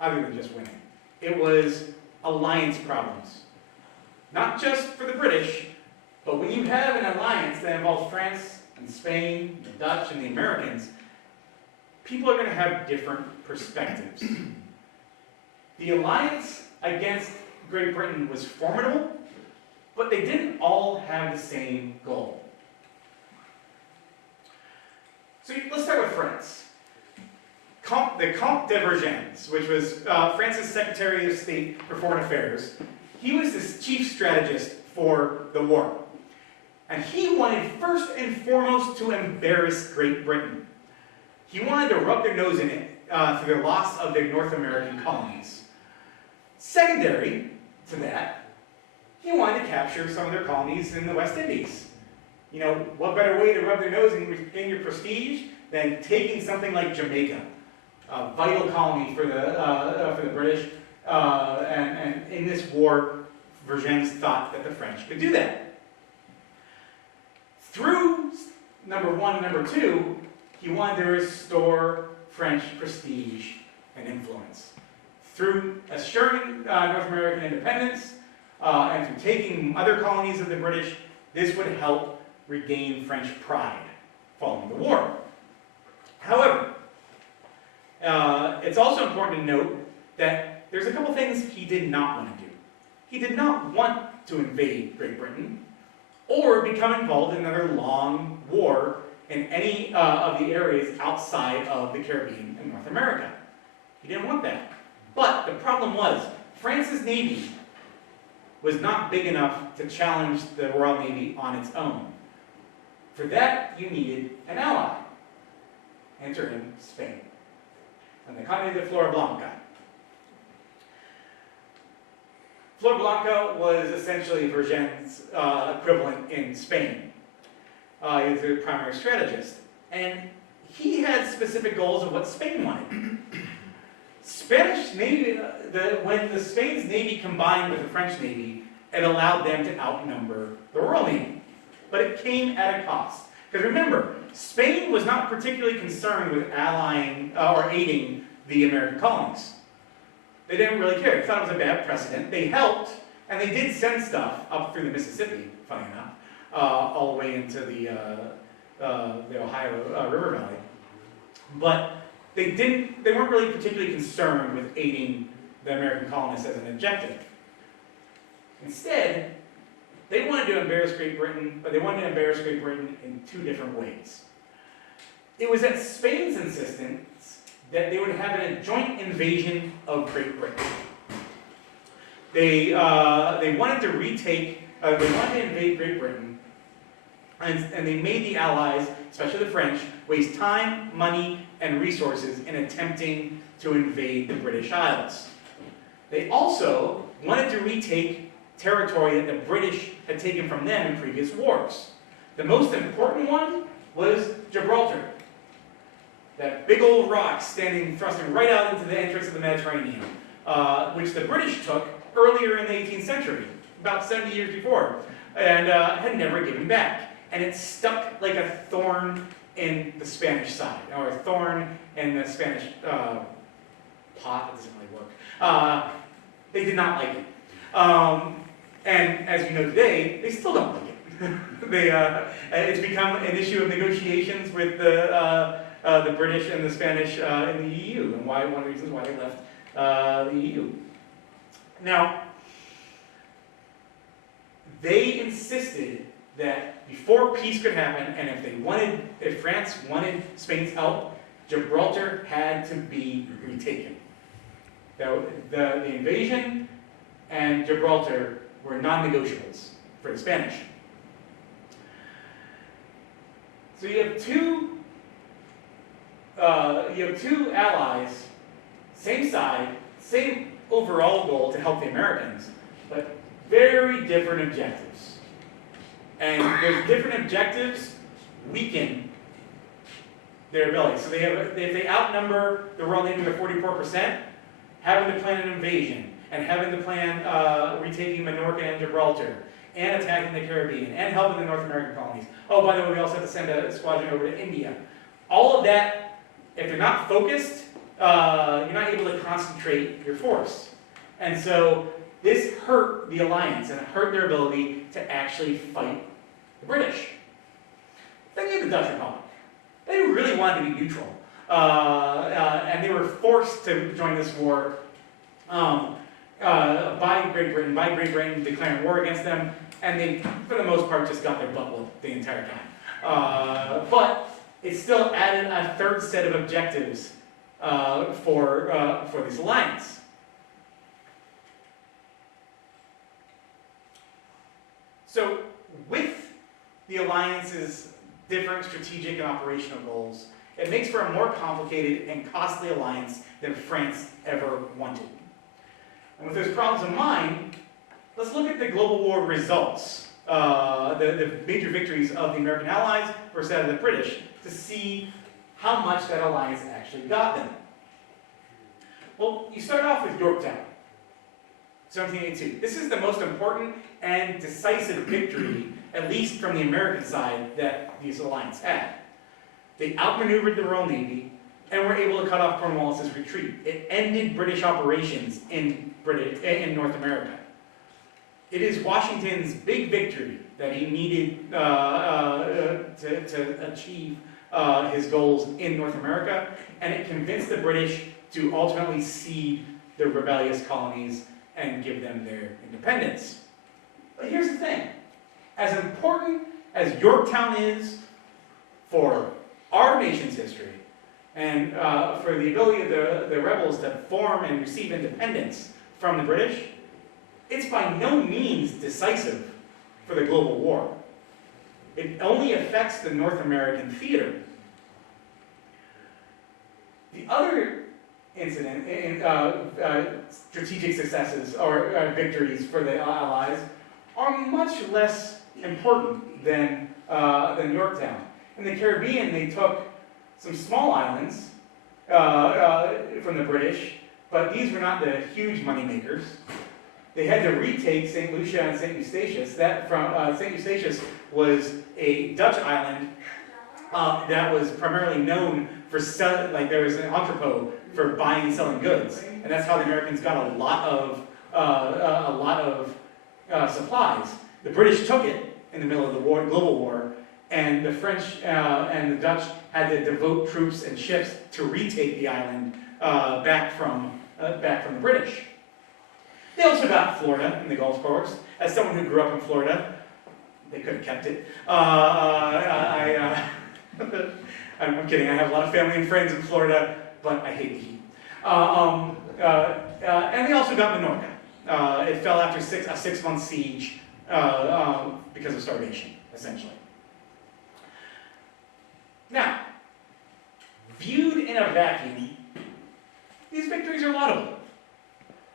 other than just winning. It was alliance problems. Not just for the British, but when you have an alliance that involves France and Spain, the Dutch, and the Americans, people are going to have different perspectives. The alliance against Great Britain was formidable, but they didn't all have the same goal. So let's start with France. The Comte de Vergennes, which was France's Secretary of State for Foreign Affairs, he was the chief strategist for the war. And he wanted first and foremost to embarrass Great Britain. He wanted to rub their nose in it for the loss of their North American colonies. Secondary to that, he wanted to capture some of their colonies in the West Indies. What better way to rub their nose in your prestige than taking something like Jamaica, a vital colony for the British, and in this war, Vergennes thought that the French could do that. Through number one and number two, he wanted to restore French prestige and influence. Through assuring North American independence and through taking other colonies of the British, this would help regain French pride following the war. However, it's also important to note that there's a couple things he did not want to do. He did not want to invade Great Britain or become involved in another long war in any of the areas outside of the Caribbean and North America. He didn't want that. But the problem was, France's Navy was not big enough to challenge the Royal Navy on its own. For that, you needed an ally. Enter in Spain, and the Conde de Floridablanca. Floridablanca was essentially Vergennes' equivalent in Spain. He was the primary strategist. And he had specific goals of what Spain wanted. Spanish Navy, when the Spain's Navy combined with the French Navy, it allowed them to outnumber the Royal Navy. But it came at a cost. Because remember, Spain was not particularly concerned with allying or aiding the American colonies. They didn't really care. They thought it was a bad precedent. They helped, and they did send stuff up through the Mississippi, funny enough, all the way into the Ohio River Valley. But they weren't really particularly concerned with aiding the American colonists as an objective. Instead, they wanted to embarrass Great Britain, but they wanted to embarrass Great Britain in two different ways. It was at Spain's insistence that they would have a joint invasion of Great Britain. They wanted to invade Great Britain, and they made the Allies, especially the French, waste time, money, and resources in attempting to invade the British Isles. They also wanted to retake territory that the British had taken from them in previous wars. The most important one was Gibraltar. That big old rock thrusting right out into the entrance of the Mediterranean, which the British took earlier in the 18th century, about 70 years before, and had never given back. And it stuck like a thorn in the Spanish side, or a thorn in the Spanish pot. That doesn't really work. They did not like it. And as you know today, they still don't like it. It's become an issue of negotiations with the British and the Spanish in the EU, and one of the reasons why they left the EU. Now, they insisted that before peace could happen, and if France wanted Spain's help, Gibraltar had to be retaken. The invasion and Gibraltar were non-negotiables for the Spanish. So you have two allies, same side, same overall goal to help the Americans, but very different objectives. And those different objectives weaken their ability. So if they outnumber the Royal Navy by 44%, having to plan an invasion, and having to plan retaking Minorca and Gibraltar, and attacking the Caribbean, and helping the North American colonies. Oh, by the way, we also have to send a squadron over to India. All of that, if they're not focused, you're not able to concentrate your force. And so this hurt the alliance, and it hurt their ability to actually fight the British. Then you have the Dutch Republic. They really wanted to be neutral. And they were forced to join this war by Great Britain declaring war against them, and they, for the most part, just got their butt whooped the entire time. But it still added a third set of objectives for this alliance. So, with the alliance's different strategic and operational goals, it makes for a more complicated and costly alliance than France ever wanted. And with those problems in mind, let's look at the global war results, the major victories of the American allies versus that of the British, to see how much that alliance actually got them. Well, you start off with Yorktown, 1782. This is the most important and decisive victory, at least from the American side, that this alliance had. They outmaneuvered the Royal Navy and were able to cut off Cornwallis' retreat. It ended British operations in North America. It is Washington's big victory that he needed to achieve his goals in North America, and it convinced the British to ultimately cede the rebellious colonies and give them their independence. But here's the thing. As important as Yorktown is for our nation's history, and for the ability of the rebels to form and receive independence from the British, it's by no means decisive for the global war. It only affects the North American theater. The other incident, strategic successes or victories for the Allies are much less important than Yorktown. In the Caribbean, they took some small islands from the British, but these were not the huge money makers. They had to retake St. Lucia and St. Eustatius. That from St. Eustatius was a Dutch island that was primarily known for selling, like there was an entrepot for buying and selling goods, and that's how the Americans got a lot of supplies. The British took it in the middle of the war, global war, and the French and the Dutch had to devote troops and ships to retake the island back from the British. They also got Florida in the Gulf Coast. As someone who grew up in Florida, they could have kept it. I'm kidding. I have a lot of family and friends in Florida, but I hate the heat. And they also got Minorca. It fell after a 6-month siege because of starvation, essentially. Now, viewed in a vacuum, these victories are laudable.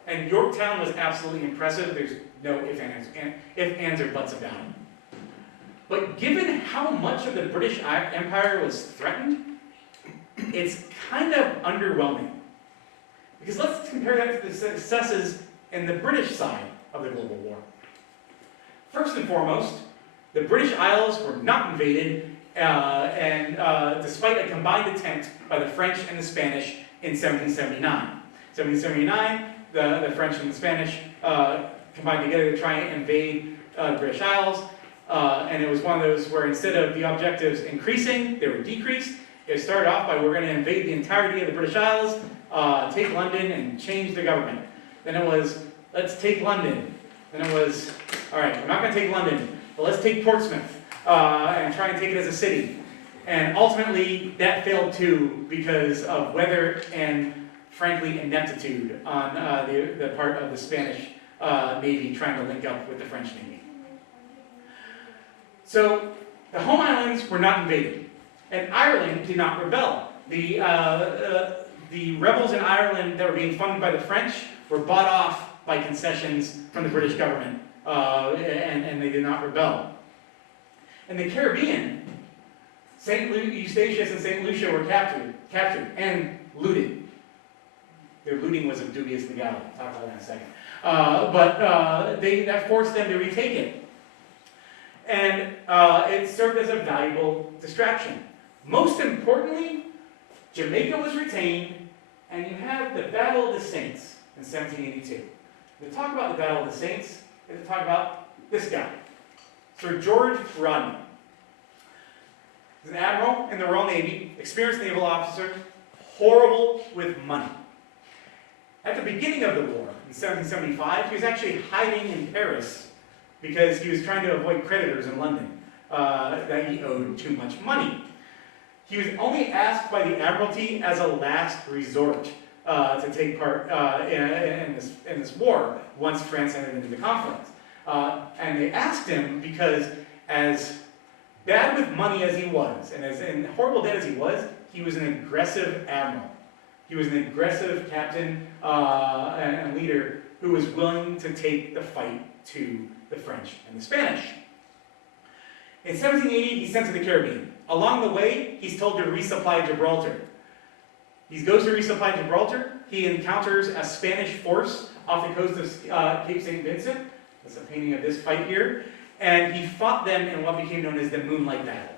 And Yorktown was absolutely impressive. There's no ifs, ands, or buts about it. But given how much of the British Empire was threatened, it's kind of underwhelming. Because let's compare that to the successes in the British side of the global war. First and foremost, the British Isles were not invaded, despite a combined attempt by the French and the Spanish in 1779. 1779, the French and the Spanish combined together to try and invade the British Isles. And it was one of those where instead of the objectives increasing, they were decreased. It started off by we're going to invade the entirety of the British Isles, take London, and change the government. Then it was, let's take London. Then it was, all right, we're not going to take London, but let's take Portsmouth and try and take it as a city. And ultimately, that failed too because of weather and, frankly, ineptitude on the part of the Spanish Navy trying to link up with the French Navy. So the home islands were not invaded, and Ireland did not rebel. The rebels in Ireland that were being funded by the French were bought off by concessions from the British government, and they did not rebel. In the Caribbean, St. Eustatius and St. Lucia were captured and looted. Their looting was of dubious legality. I'll talk about that in a second. That forced them to retake it. And it served as a valuable distraction. Most importantly, Jamaica was retained, and you have the Battle of the Saints in 1782. To talk about the Battle of the Saints, we have to talk about this guy, Sir George Rodney. He's an admiral in the Royal Navy, experienced naval officer, horrible with money. At the beginning of the war, in 1775, he was actually hiding in Paris because he was trying to avoid creditors in London that he owed too much money. He was only asked by the Admiralty as a last resort to take part in this war once France entered into the conflict. And they asked him because as bad with money as he was, and as horrible debt as he was an aggressive admiral. He was an aggressive captain and leader who was willing to take the fight to the French and the Spanish. In 1780, he's sent to the Caribbean. Along the way, he's told to resupply Gibraltar. He goes to resupply Gibraltar. He encounters a Spanish force off the coast of Cape St. Vincent. That's a painting of this fight here. And he fought them in what became known as the Moonlight Battle.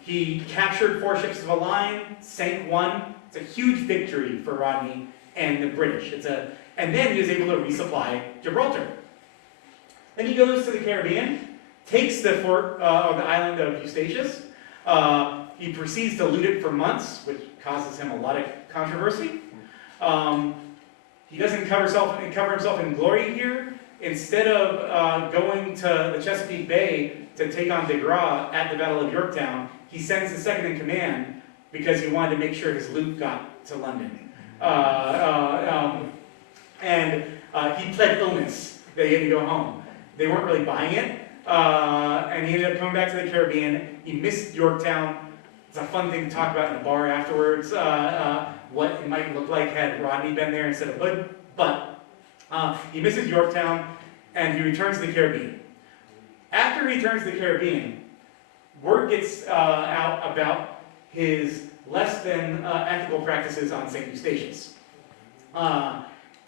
He captured 4 ships of a line, sank 1. It's a huge victory for Rodney and the British. And then he was able to resupply Gibraltar. Then he goes to the Caribbean, takes the island of Eustatius. He proceeds to loot it for months, which causes him a lot of controversy. He doesn't cover himself in glory here. Instead of going to the Chesapeake Bay to take on de Grasse at the Battle of Yorktown, he sends the second in command because he wanted to make sure his loot got to London. He pled illness that he had to go home. They weren't really buying it, and he ended up coming back to the Caribbean. He missed Yorktown. It's a fun thing to talk about in a bar afterwards, what it might look like had Rodney been there instead of Hood. But he misses Yorktown, and he returns to the Caribbean. After he returns to the Caribbean, word gets out about his less than ethical practices on St. Eustatius.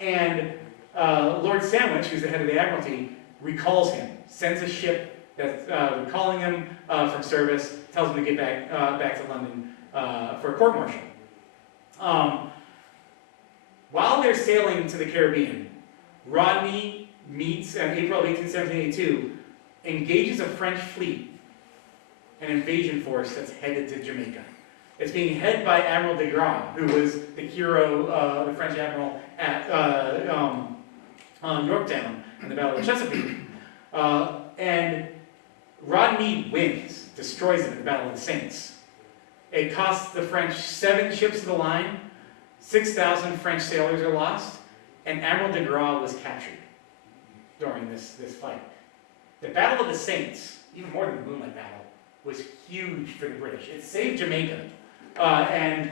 And Lord Sandwich, who's the head of the Admiralty, recalls him, sends a ship that's recalling him from service, tells him to get back to London for a court-martial. While they're sailing to the Caribbean, Rodney meets, in April of 1782, engages a French fleet, an invasion force that's headed to Jamaica. It's being headed by Admiral de Grasse, who was the hero, the French admiral at Yorktown in the Battle of Chesapeake. And Rodney wins, destroys it in the Battle of the Saints. It costs the French 7 ships of the line, 6,000 French sailors are lost, and Admiral de Grasse was captured during this fight. The Battle of the Saints, even more than the Moonlight Battle, was huge for the British. It saved Jamaica and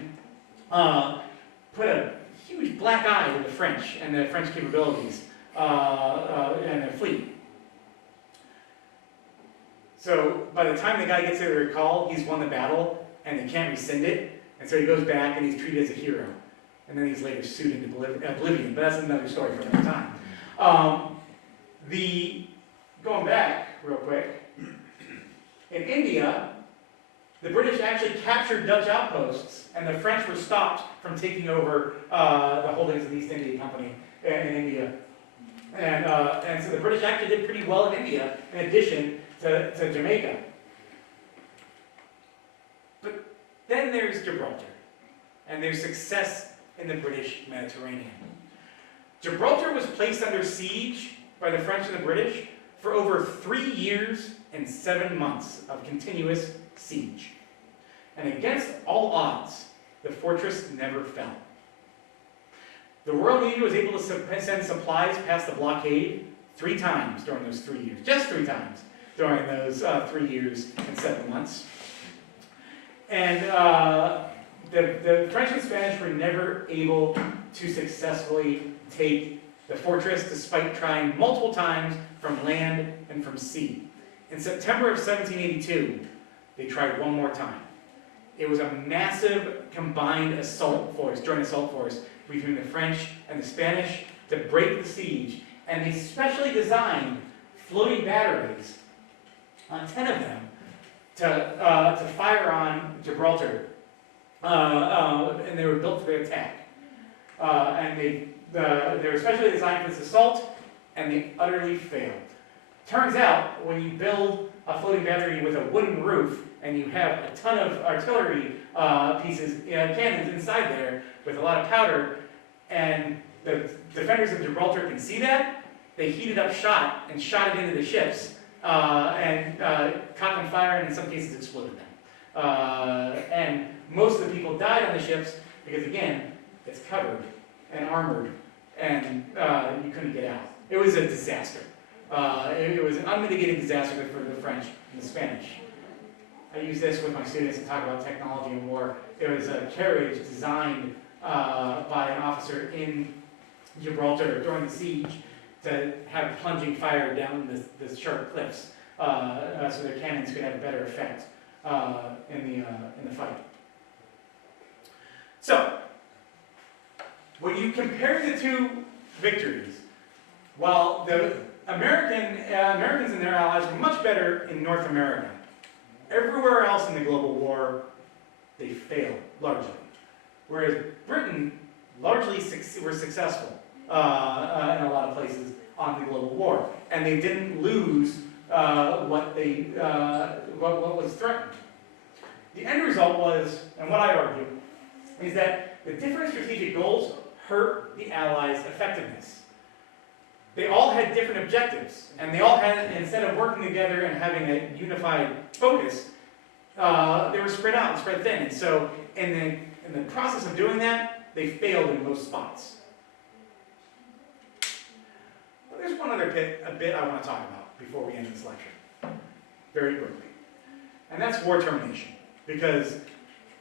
put a huge black eye to the French and the French capabilities and their fleet. So by the time the guy gets there to recall, he's won the battle and they can't rescind it, and so he goes back and he's treated as a hero. And then he's later sued into oblivion, but that's another story for another time. Going back real quick, in India, the British actually captured Dutch outposts, and the French were stopped from taking over the holdings of the East India Company in India. And so the British actually did pretty well in India, in addition to Jamaica. But then there's Gibraltar, and there's success in the British Mediterranean. Gibraltar was placed under siege by the French and the British for over 3 years and 7 months of continuous siege. And against all odds, the fortress never fell. The Royal Navy was able to send supplies past the blockade 3 times during those 3 years. Just 3 times during those 3 years and 7 months. And the French and Spanish were never able to successfully take the fortress, despite trying multiple times from land and from sea. In September of 1782, they tried one more time. It was a massive combined joint assault force between the French and the Spanish to break the siege, and they specially designed floating batteries, on 10 of them, to fire on Gibraltar, and they were built for their attack. And they were specially designed for this assault, and they utterly failed. Turns out, when you build a floating battery with a wooden roof, and you have a ton of artillery pieces, cannons inside there, with a lot of powder, and the defenders of Gibraltar can see that, they heated up shot and shot it into the ships, and caught them fire, and in some cases exploded them. And most of the people died on the ships because, again, it's covered and armored, and you couldn't get out. It was a disaster. It was an unmitigated disaster for the French and the Spanish. I use this with my students to talk about technology and war. There was a carriage designed by an officer in Gibraltar during the siege to have plunging fire down the sharp cliffs, so their cannons could have a better effect in the fight. So, when you compare the 2 victories, while the Americans and their allies were much better in North America, everywhere else in the global war, they failed, largely. Whereas Britain largely were successful in a lot of places on the global war. And they didn't lose what was threatened. The end result was, and what I argue, is that the different strategic goals hurt the Allies' effectiveness. They all had different objectives, and they all had, instead of working together and having a unified focus, they were spread out and spread thin. And so, in the process of doing that, they failed in most spots. But there's one other bit I want to talk about before we end this lecture, very quickly. And that's war termination. Because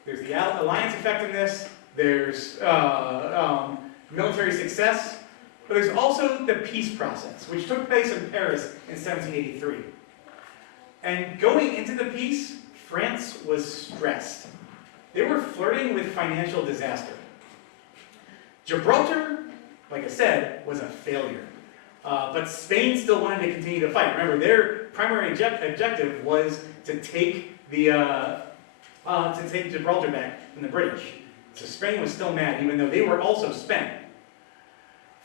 there's the alliance effectiveness, there's military success, but there's also the peace process, which took place in Paris in 1783. And going into the peace, France was stressed. They were flirting with financial disaster. Gibraltar, like I said, was a failure. But Spain still wanted to continue to fight. Remember, their primary objective was to take Gibraltar back from the British. So Spain was still mad, even though they were also spent.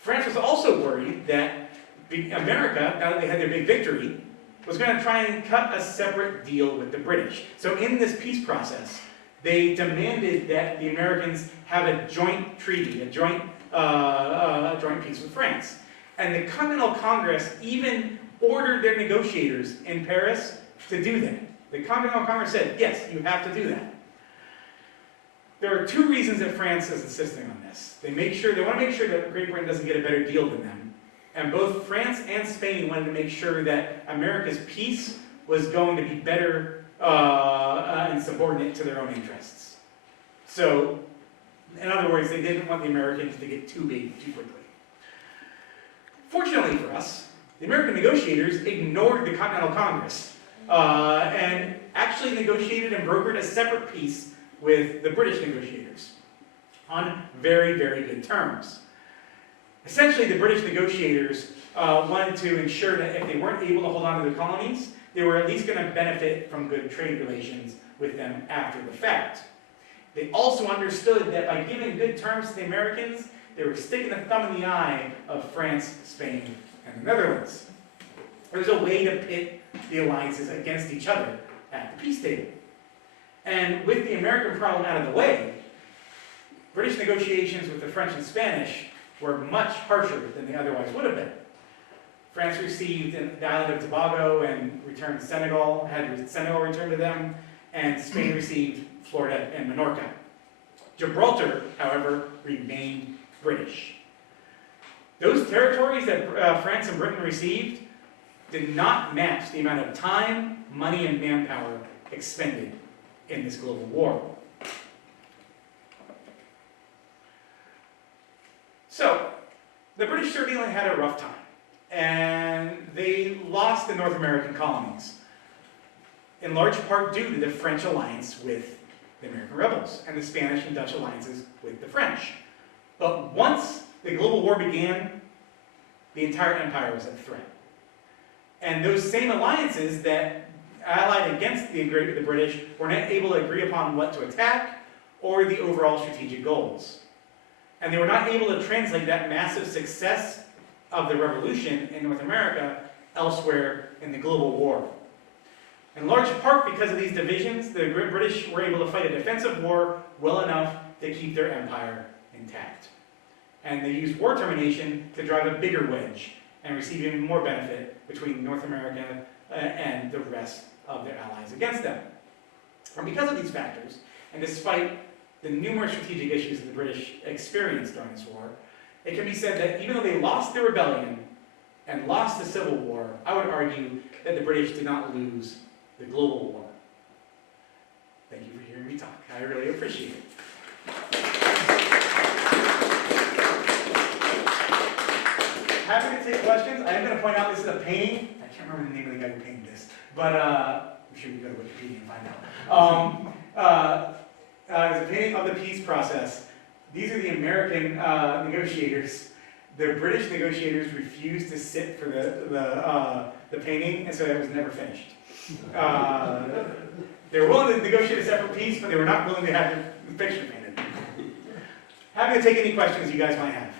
France was also worried that America, now that they had their big victory, was going to try and cut a separate deal with the British. So in this peace process, they demanded that the Americans have a joint treaty, a joint peace with France. And the Continental Congress even ordered their negotiators in Paris to do that. The Continental Congress said, yes, you have to do that. There are two reasons that France is insisting on this. They want to make sure that Great Britain doesn't get a better deal than them. And both France and Spain wanted to make sure that America's peace was going to be better and subordinate to their own interests. So, in other words, they didn't want the Americans to get too big too quickly. Fortunately for us, the American negotiators ignored the Continental Congress and actually negotiated and brokered a separate peace with the British negotiators on very, very good terms. Essentially, the British negotiators wanted to ensure that if they weren't able to hold on to their colonies, they were at least going to benefit from good trade relations with them after the fact. They also understood that by giving good terms to the Americans, they were sticking a thumb in the eye of France, Spain, and the Netherlands. There was a way to pit the alliances against each other at the peace table. And with the American problem out of the way, British negotiations with the French and Spanish were much harsher than they otherwise would have been. France received the island of Tobago and returned Senegal, had Senegal returned to them, and Spain received Florida and Minorca. Gibraltar, however, remained British. Those territories that France and Britain received did not match the amount of time, money, and manpower expended in this global war. So, the British certainly had a rough time, and they lost the North American colonies, in large part due to the French alliance with the American rebels, and the Spanish and Dutch alliances with the French. But once the global war began, the entire empire was at threat. And those same alliances that allied against the British were not able to agree upon what to attack or the overall strategic goals. And they were not able to translate that massive success of the revolution in North America elsewhere in the global war. In large part because of these divisions, the British were able to fight a defensive war well enough to keep their empire intact. And they used war termination to drive a bigger wedge and receive even more benefit between North America and the rest of their allies against them. And because of these factors, and despite the numerous strategic issues that the British experienced during this war, it can be said that even though they lost the rebellion and lost the Civil War, I would argue that the British did not lose the global war. Thank you for hearing me talk. I really appreciate it. Happy to take questions. I am going to point out this is a painting. I can't remember the name of the guy who painted this, but we should go to Wikipedia and find out. It's a painting of the peace process. These are the American negotiators. The British negotiators refused to sit for the painting, and so it was never finished. They were willing to negotiate a separate peace, but they were not willing to have the picture painted. Happy to take any questions you guys might have.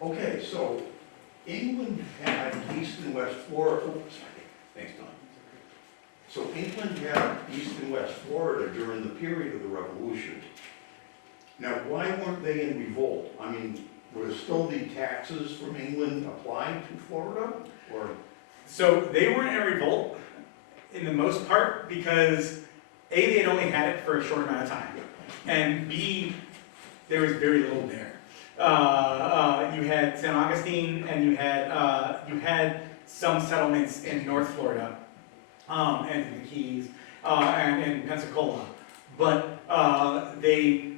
Okay, so England had East and West Florida. Oh, sorry. Thanks, Don. So England had East and West Florida during the period of the Revolution. Now, why weren't they in revolt? I mean, were still the taxes from England applied to Florida? Or So they weren't in revolt in the most part because A, they had only had it for a short amount of time, and B, there was very little there. You had St. Augustine, and you had some settlements in North Florida, and the Keys, and in Pensacola, but they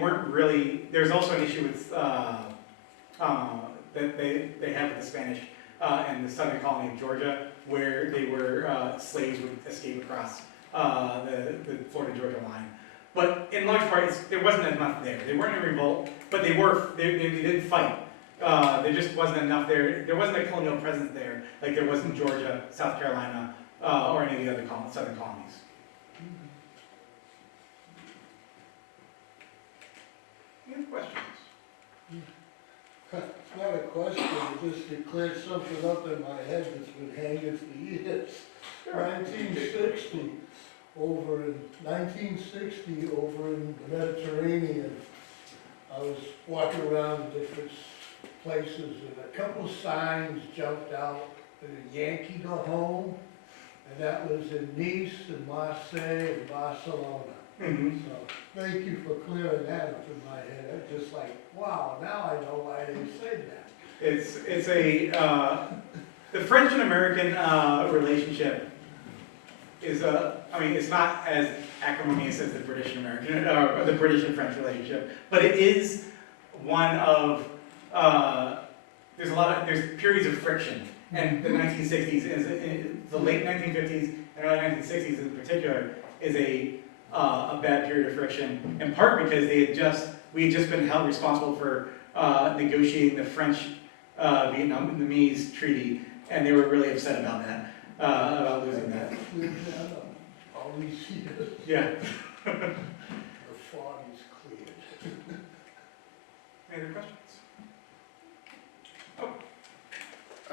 weren't really. There's also an issue with that they have with the Spanish in the southern colony of Georgia, where they were slaves would escape across the Florida-Georgia line. But in large part, there wasn't enough there. They weren't in revolt, but they didn't fight. There just wasn't enough there. There wasn't a colonial presence there like there was in Georgia, South Carolina, or any of the other southern colonies. Any other questions? Not a question, it cleared something up in my head that's been hanging for years. 1960, over in 1960, over in the Mediterranean, I was walking around different places and a couple of signs jumped out, Yankee go home, and that was in Nice and Marseille and Barcelona. Mm-hmm. So, thank you for clearing that up in my head. I'm just like, wow, now I know why they said that. It's the French and American relationship is I mean, it's not as acrimonious as the British and American, the British and French relationship, but it is one of, there's periods of friction. And the 1960s, the late 1950s and early 1960s in particular, is a bad period of friction, in part because we had just been held responsible for negotiating the French-Vietnamese treaty, and they were really upset about that, about losing that. All these years. Yeah. The fog is cleared. Any other questions? I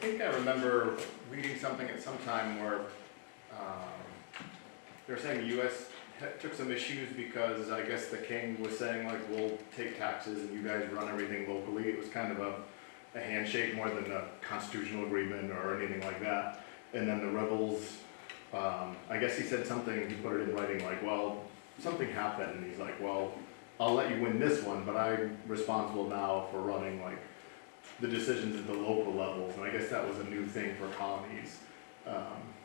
think I remember reading something at some time where they were saying the U.S. took some issues because I guess the king was saying, like, we'll take taxes and you guys run everything locally. It was kind of a handshake more than a constitutional agreement or anything like that. And then the rebels, I guess he said something, he put it in writing, like, well, something happened. And he's like, well, I'll let you win this one, but I'm responsible now for running, like, the decisions at the local levels. And I guess that was a new thing for colonies.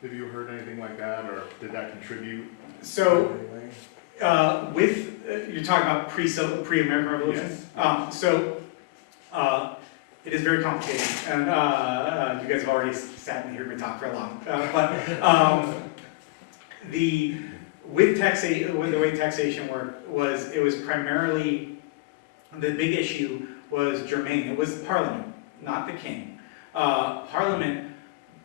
Have you heard anything like that, or did that contribute? So, you're talking about pre-American Revolution? Yes. It is very complicated, and you guys have already sat and heard me talk for a long. With the way taxation worked it was primarily, the big issue was germane. It was Parliament, not the king. Parliament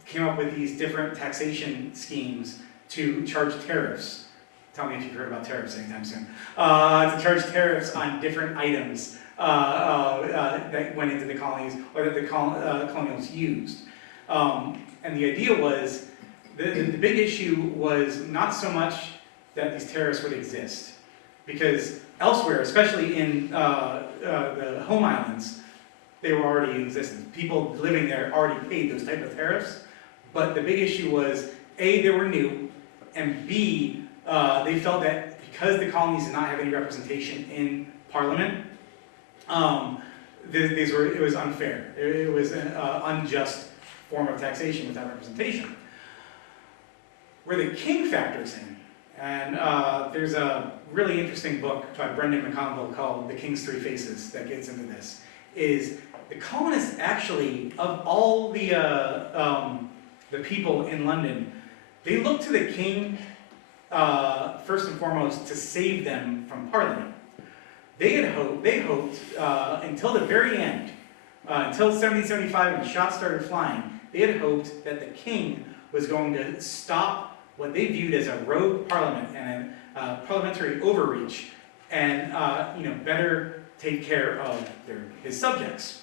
came up with these different taxation schemes to charge tariffs. Tell me if you've heard about tariffs anytime soon. To charge tariffs on different items that went into the colonies or that the colonials used. And the idea was, the big issue was not so much that these tariffs would exist, because elsewhere, especially in the home islands, they were already in existence. People living there already paid those type of tariffs, but the big issue was, A, they were new, and B, they felt that because the colonies did not have any representation in Parliament, it was unfair. It was an unjust form of taxation without representation. Where the king factors in, and there's a really interesting book by Brendan McConville called The King's Three Faces that gets into this, is the colonists actually, of all the people in London, they looked to the king first and foremost to save them from Parliament. They hoped until the very end, until 1775 when shots started flying, they had hoped that the king was going to stop what they viewed as a rogue parliament and a parliamentary overreach, and better take care of his subjects.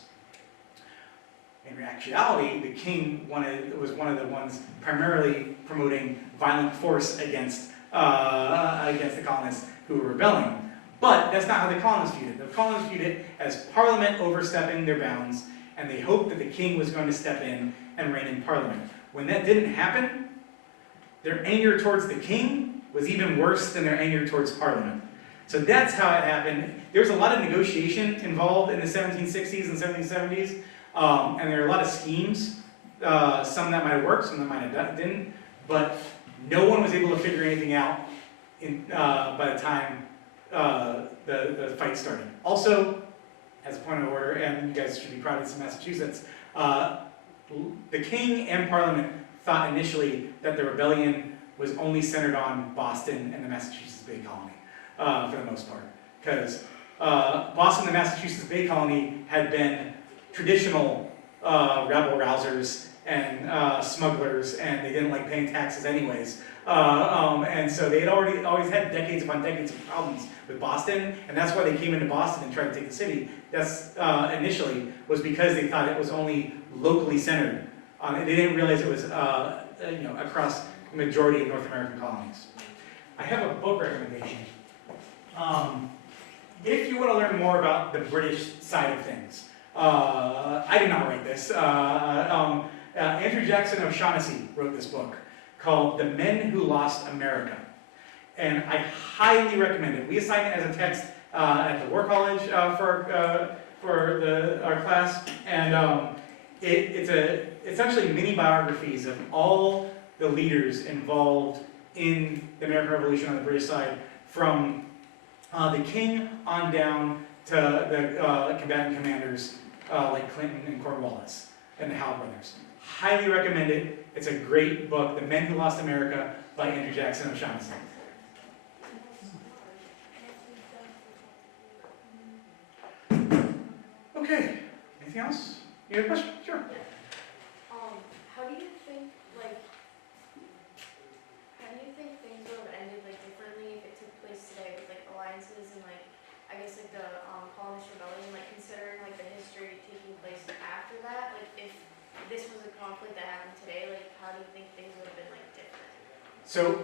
In actuality, the king was one of the ones primarily promoting violent force against the colonists who were rebelling. But that's not how the colonists viewed it. The colonists viewed it as Parliament overstepping their bounds, and they hoped that the king was going to step in and reign in Parliament. When that didn't happen, their anger towards the king was even worse than their anger towards Parliament. So that's how it happened. There was a lot of negotiation involved in the 1760s and 1770s, and there were a lot of schemes. Some that might have worked, some that might have didn't, but no one was able to figure anything out by the time the fight started. Also, as a point of order, and you guys should be proud of Massachusetts, the king and Parliament thought initially that the rebellion was only centered on Boston and the Massachusetts Bay Colony, for the most part. Because Boston and the Massachusetts Bay Colony had been traditional rebel rousers and smugglers, and they didn't like paying taxes anyways. And so they had always had decades upon decades of problems with Boston, and that's why they came into Boston and tried to take the city. That's initially was because they thought it was only locally centered. They didn't realize it was across the majority of North American colonies. I have a book recommendation. If you want to learn more about the British side of things, I did not write this. Andrew Jackson O'Shaughnessy wrote this book called The Men Who Lost America. And I highly recommend it. We assign it as a text at the War College for our class. And it's actually mini biographies of all the leaders involved in the American Revolution on the British side, from the King on down to the combatant commanders like Clinton and Cornwallis and the Howe brothers. Highly recommend it. It's a great book, The Men Who Lost America by Andrew Jackson O'Shaughnessy. Okay, anything else? You have a question? Sure. How do you think, things would have ended, differently if it took place today with, alliances and, I guess, the, Colonists Rebellion, considering, the history taking place after that? If this was a conflict that happened today, how do you think things would have been, different? So,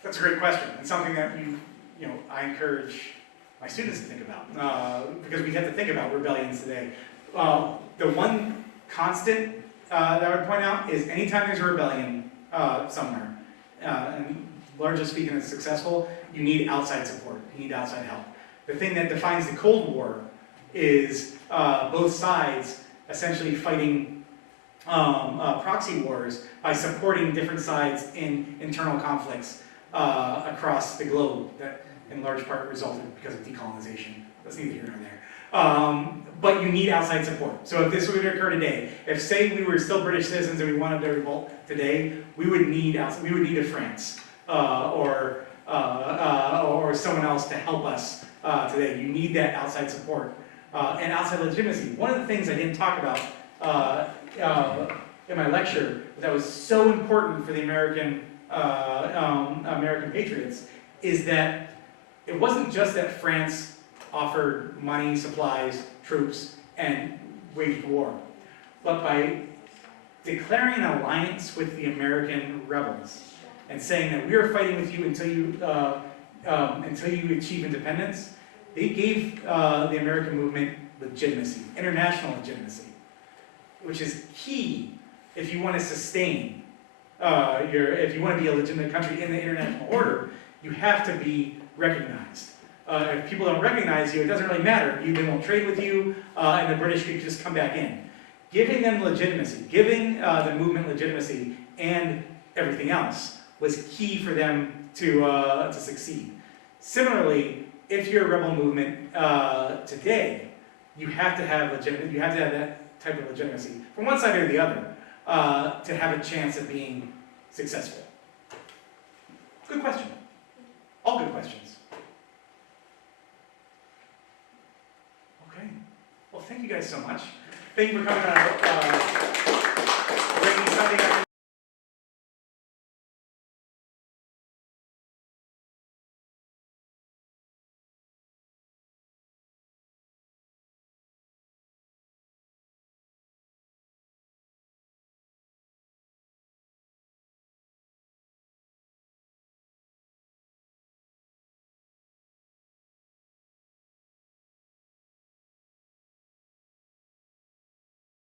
that's a great question. It's something that I encourage my students to think about, because we have to think about rebellions today. The one constant that I would point out is anytime there's a rebellion somewhere, and largely speaking it's successful, you need outside support, you need outside help. The thing that defines the Cold War is both sides essentially fighting proxy wars by supporting different sides in internal conflicts across the globe that in large part resulted because of decolonization. That's neither here nor there. But you need outside support. So if this were to occur today, if say we were still British citizens and we wanted to revolt today, we would need a France or someone else to help us today. You need that outside support and outside legitimacy. One of the things I didn't talk about in my lecture that was so important for the American patriots is that it wasn't just that France offered money, supplies, troops, and waged war, but by declaring an alliance with the American rebels and saying that we are fighting with you until you achieve independence, they gave the American movement legitimacy, international legitimacy, which is key if you want to sustain if you want to be a legitimate country in the international order. You have to be recognized. If people don't recognize you, it doesn't really matter. They won't trade with you, and the British could just come back in. Giving them legitimacy, giving the movement legitimacy and everything else was key for them to succeed. Similarly, if you're a rebel movement today, you have to have that type of legitimacy from one side or the other to have a chance of being successful. Good question. All good questions. Okay. Well, thank you guys so much. Thank you for coming on a rainy Sunday afternoon.